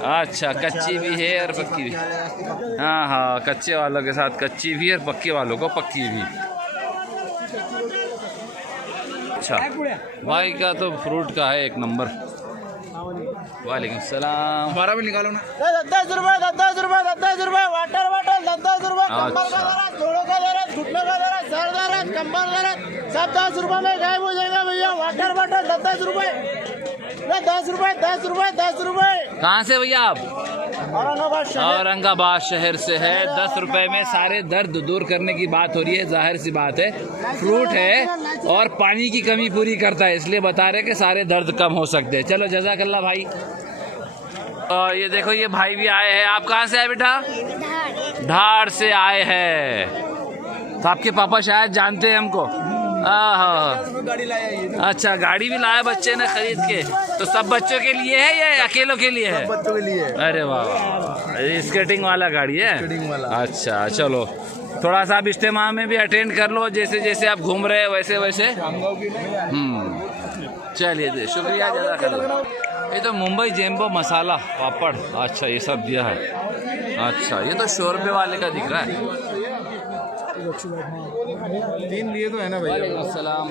अच्छा, कच्ची भी है और पक्की भी। हाँ हाँ, कच्चे वालों के साथ कच्ची भी और पक्के वालों को पक्की भी। अच्छा, भाई का तो फ्रूट का है एक नंबर। वालेकुम सलाम। हमारा भी निकालो ना। 10 रुपए, 10 रुपए, 10 रुपए। वाटर बॉटल 10 रुपए। कंबल का दर्द, जोड़ों का दर्द, घुटने का दर्द, सर दर्द, कंबल दर्द, सब 10 रुपए में गायब हो जाएगा भैया। वाटर बॉटल 10 रुपए, 10 रुपए, 10 रुपए, 10 रुपए। कहाँ से भैया आप? औरंगाबाद शहर से है। 10 रुपए में सारे दर्द दूर करने की बात हो रही है। जाहिर सी बात है, फ्रूट है और पानी की कमी पूरी करता है, इसलिए बता रहे कि सारे दर्द कम हो सकते हैं। चलो, जज़ाकल्लाह भाई। और ये देखो, ये भाई भी आए हैं। आप कहाँ से आए बेटा? धार से आए हैं। तो आपके पापा शायद जानते हैं हमको। अच्छा, गाड़ी भी लाया बच्चे ने खरीद के। तो सब बच्चों के लिए है या अकेलों के लिए है? बच्चों के लिए। अरे वाह, स्केटिंग वाला गाड़ी है। स्केटिंग वाला। अच्छा, चलो, थोड़ा सा आप इज्तिमा में भी अटेंड कर लो। जैसे जैसे आप घूम रहे हैं वैसे वैसे। चलिए, शुक्रिया, जज़ाकल्लाह। ये तो मुंबई जेम्बो मसाला पापड़। अच्छा, ये सब दिया है। अच्छा, ये तो 100 रुपये वाले का दिख रहा है। 3 लिए तो है ना भैया। वालेकुम सलाम।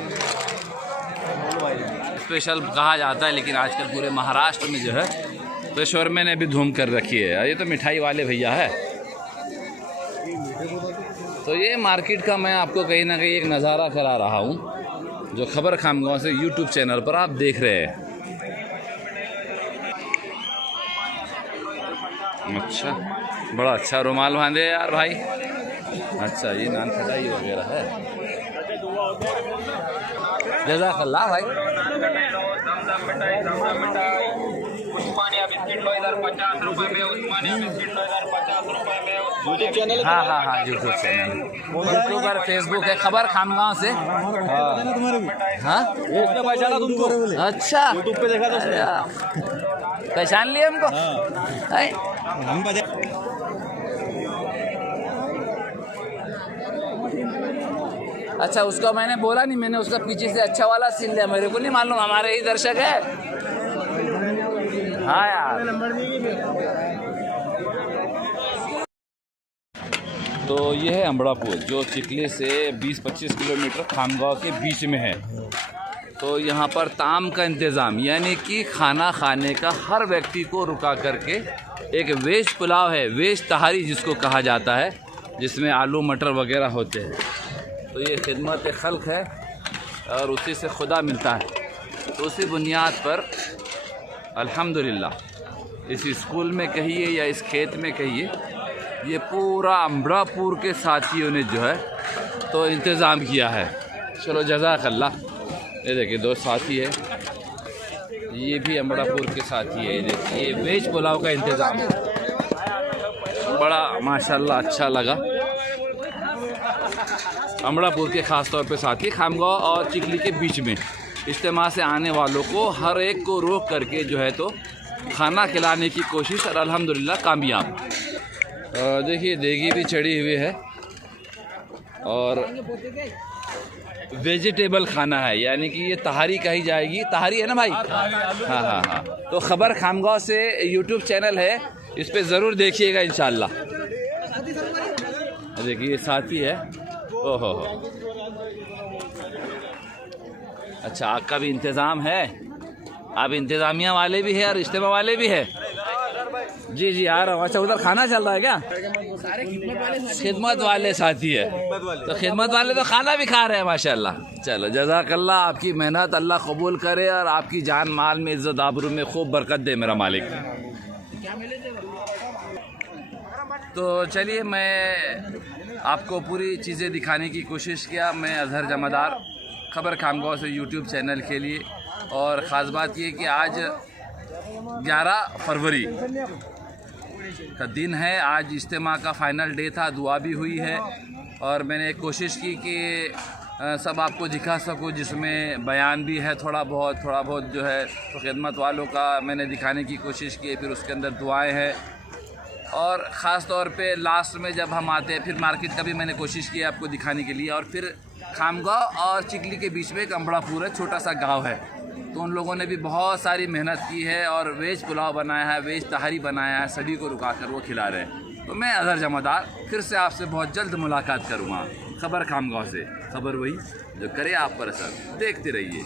स्पेशल कहा जाता है, लेकिन आजकल पूरे महाराष्ट्र में जो है तो शोरमे ने भी धूम कर रखी है। ये तो मिठाई वाले भैया है। तो ये मार्केट का मैं आपको कहीं ना कहीं एक नज़ारा करा रहा हूँ, जो खबर खामगांव से यूट्यूब चैनल पर आप देख रहे हैं। अच्छा, बड़ा अच्छा रुमाल बांधे यार भाई। अच्छा, ये नान खटाई वगैरह है। जज़ाकल्लाह भाई। हाँ हाँ हाँ, यूट्यूब चैनल, यूट्यूब और फेसबुक है खबर खामगांव से। हाँ, पहचाना तुमको? अच्छा, यूट्यूब पे देखा था, पहचान लिया हमको। हम अच्छा, उसका मैंने बोला नहीं, मैंने उसका पीछे से अच्छा वाला सीन लिया। मेरे को नहीं मालूम, हमारे ही दर्शक है। हाँ यार। तो ये है अमड़ापुर, जो चिखली से 20-25 किलोमीटर खामगांव के बीच में है। तो यहाँ पर ताम का इंतज़ाम, यानी कि खाना खाने का हर व्यक्ति को रुका करके एक वेज पुलाव है, वेज तहारी जिसको कहा जाता है, जिसमें आलू मटर वगैरह होते हैं। तो ये खिदमत खल्क है और उसी से खुदा मिलता है। तो उसी बुनियाद पर अल्हम्दुलिल्लाह इस स्कूल में कहिए या इस खेत में कहिए, ये पूरा अमरापुर के साथियों ने जो है तो इंतज़ाम किया है। चलो जज़ाकल्लाह। ये देखिए दो साथी है, ये भी अमरापुर के साथी है। ये देखिए ये वेज पुलाव का इंतज़ाम है, बड़ा माशाल्लाह अच्छा लगा। अमरापुर के ख़ास तौर पे साथी खामगांव और चिखली के बीच में इज्तिमा से आने वालों को हर एक को रोक करके जो है तो खाना खिलाने की कोशिश और अल्हम्दुलिल्लाह कामयाब। देखिए देगी भी चढ़ी हुई है और वेजिटेबल खाना है, यानी कि ये तहारी कही जाएगी। तहारी है ना भाई? हाँ हाँ हाँ। तो खबर खामगांव से यूट्यूब चैनल है, इस पे ज़रूर देखिएगा इंशाल्लाह। देखिए ये साथी है। ओहो अच्छा, आग का भी इंतज़ाम है। आप इंतज़ामिया वाले भी है और इज्तिमा वाले भी है? जी जी आ रहा हूँ। अच्छा उधर खाना चल रहा है क्या? खिदमत वाले साथी है, तो खिदमत वाले तो खाना भी खा रहे हैं माशाल्लाह। चलो जज़ाकल्लाह, आपकी मेहनत अल्लाह कबूल करे और आपकी जान माल में इज़्ज़त आबरू में खूब बरकत दे मेरा मालिक। तो चलिए मैं आपको पूरी चीज़ें दिखाने की कोशिश किया। मैं अजहर जमादार खबर खामगांव से यूट्यूब चैनल के लिए। और ख़ास बात ये कि आज 11 फरवरी का दिन है, आज इज्तिमा का फ़ाइनल डे था, दुआ भी हुई है और मैंने कोशिश की कि सब आपको दिखा सकूं, जिसमें बयान भी है थोड़ा बहुत जो है तो खिदमत वालों का मैंने दिखाने की कोशिश की। फिर उसके अंदर दुआएं हैं और ख़ास तौर पे लास्ट में जब हम आते हैं फिर मार्केट का भी मैंने कोशिश की आपको दिखाने के लिए। और फिर खामगांव और चिखली के बीच में एक अमरापुर है, छोटा सा गांव है, तो उन लोगों ने भी बहुत सारी मेहनत की है और वेज पुलाव बनाया है, वेज तहारी बनाया है, सभी को रुका कर वो खिला रहे हैं। तो मैं अजहर जमादार फिर से आपसे बहुत जल्द मुलाकात करूँगा खबर खामगांव से। खबर वही जो करे आप पर असर। देखते रहिए।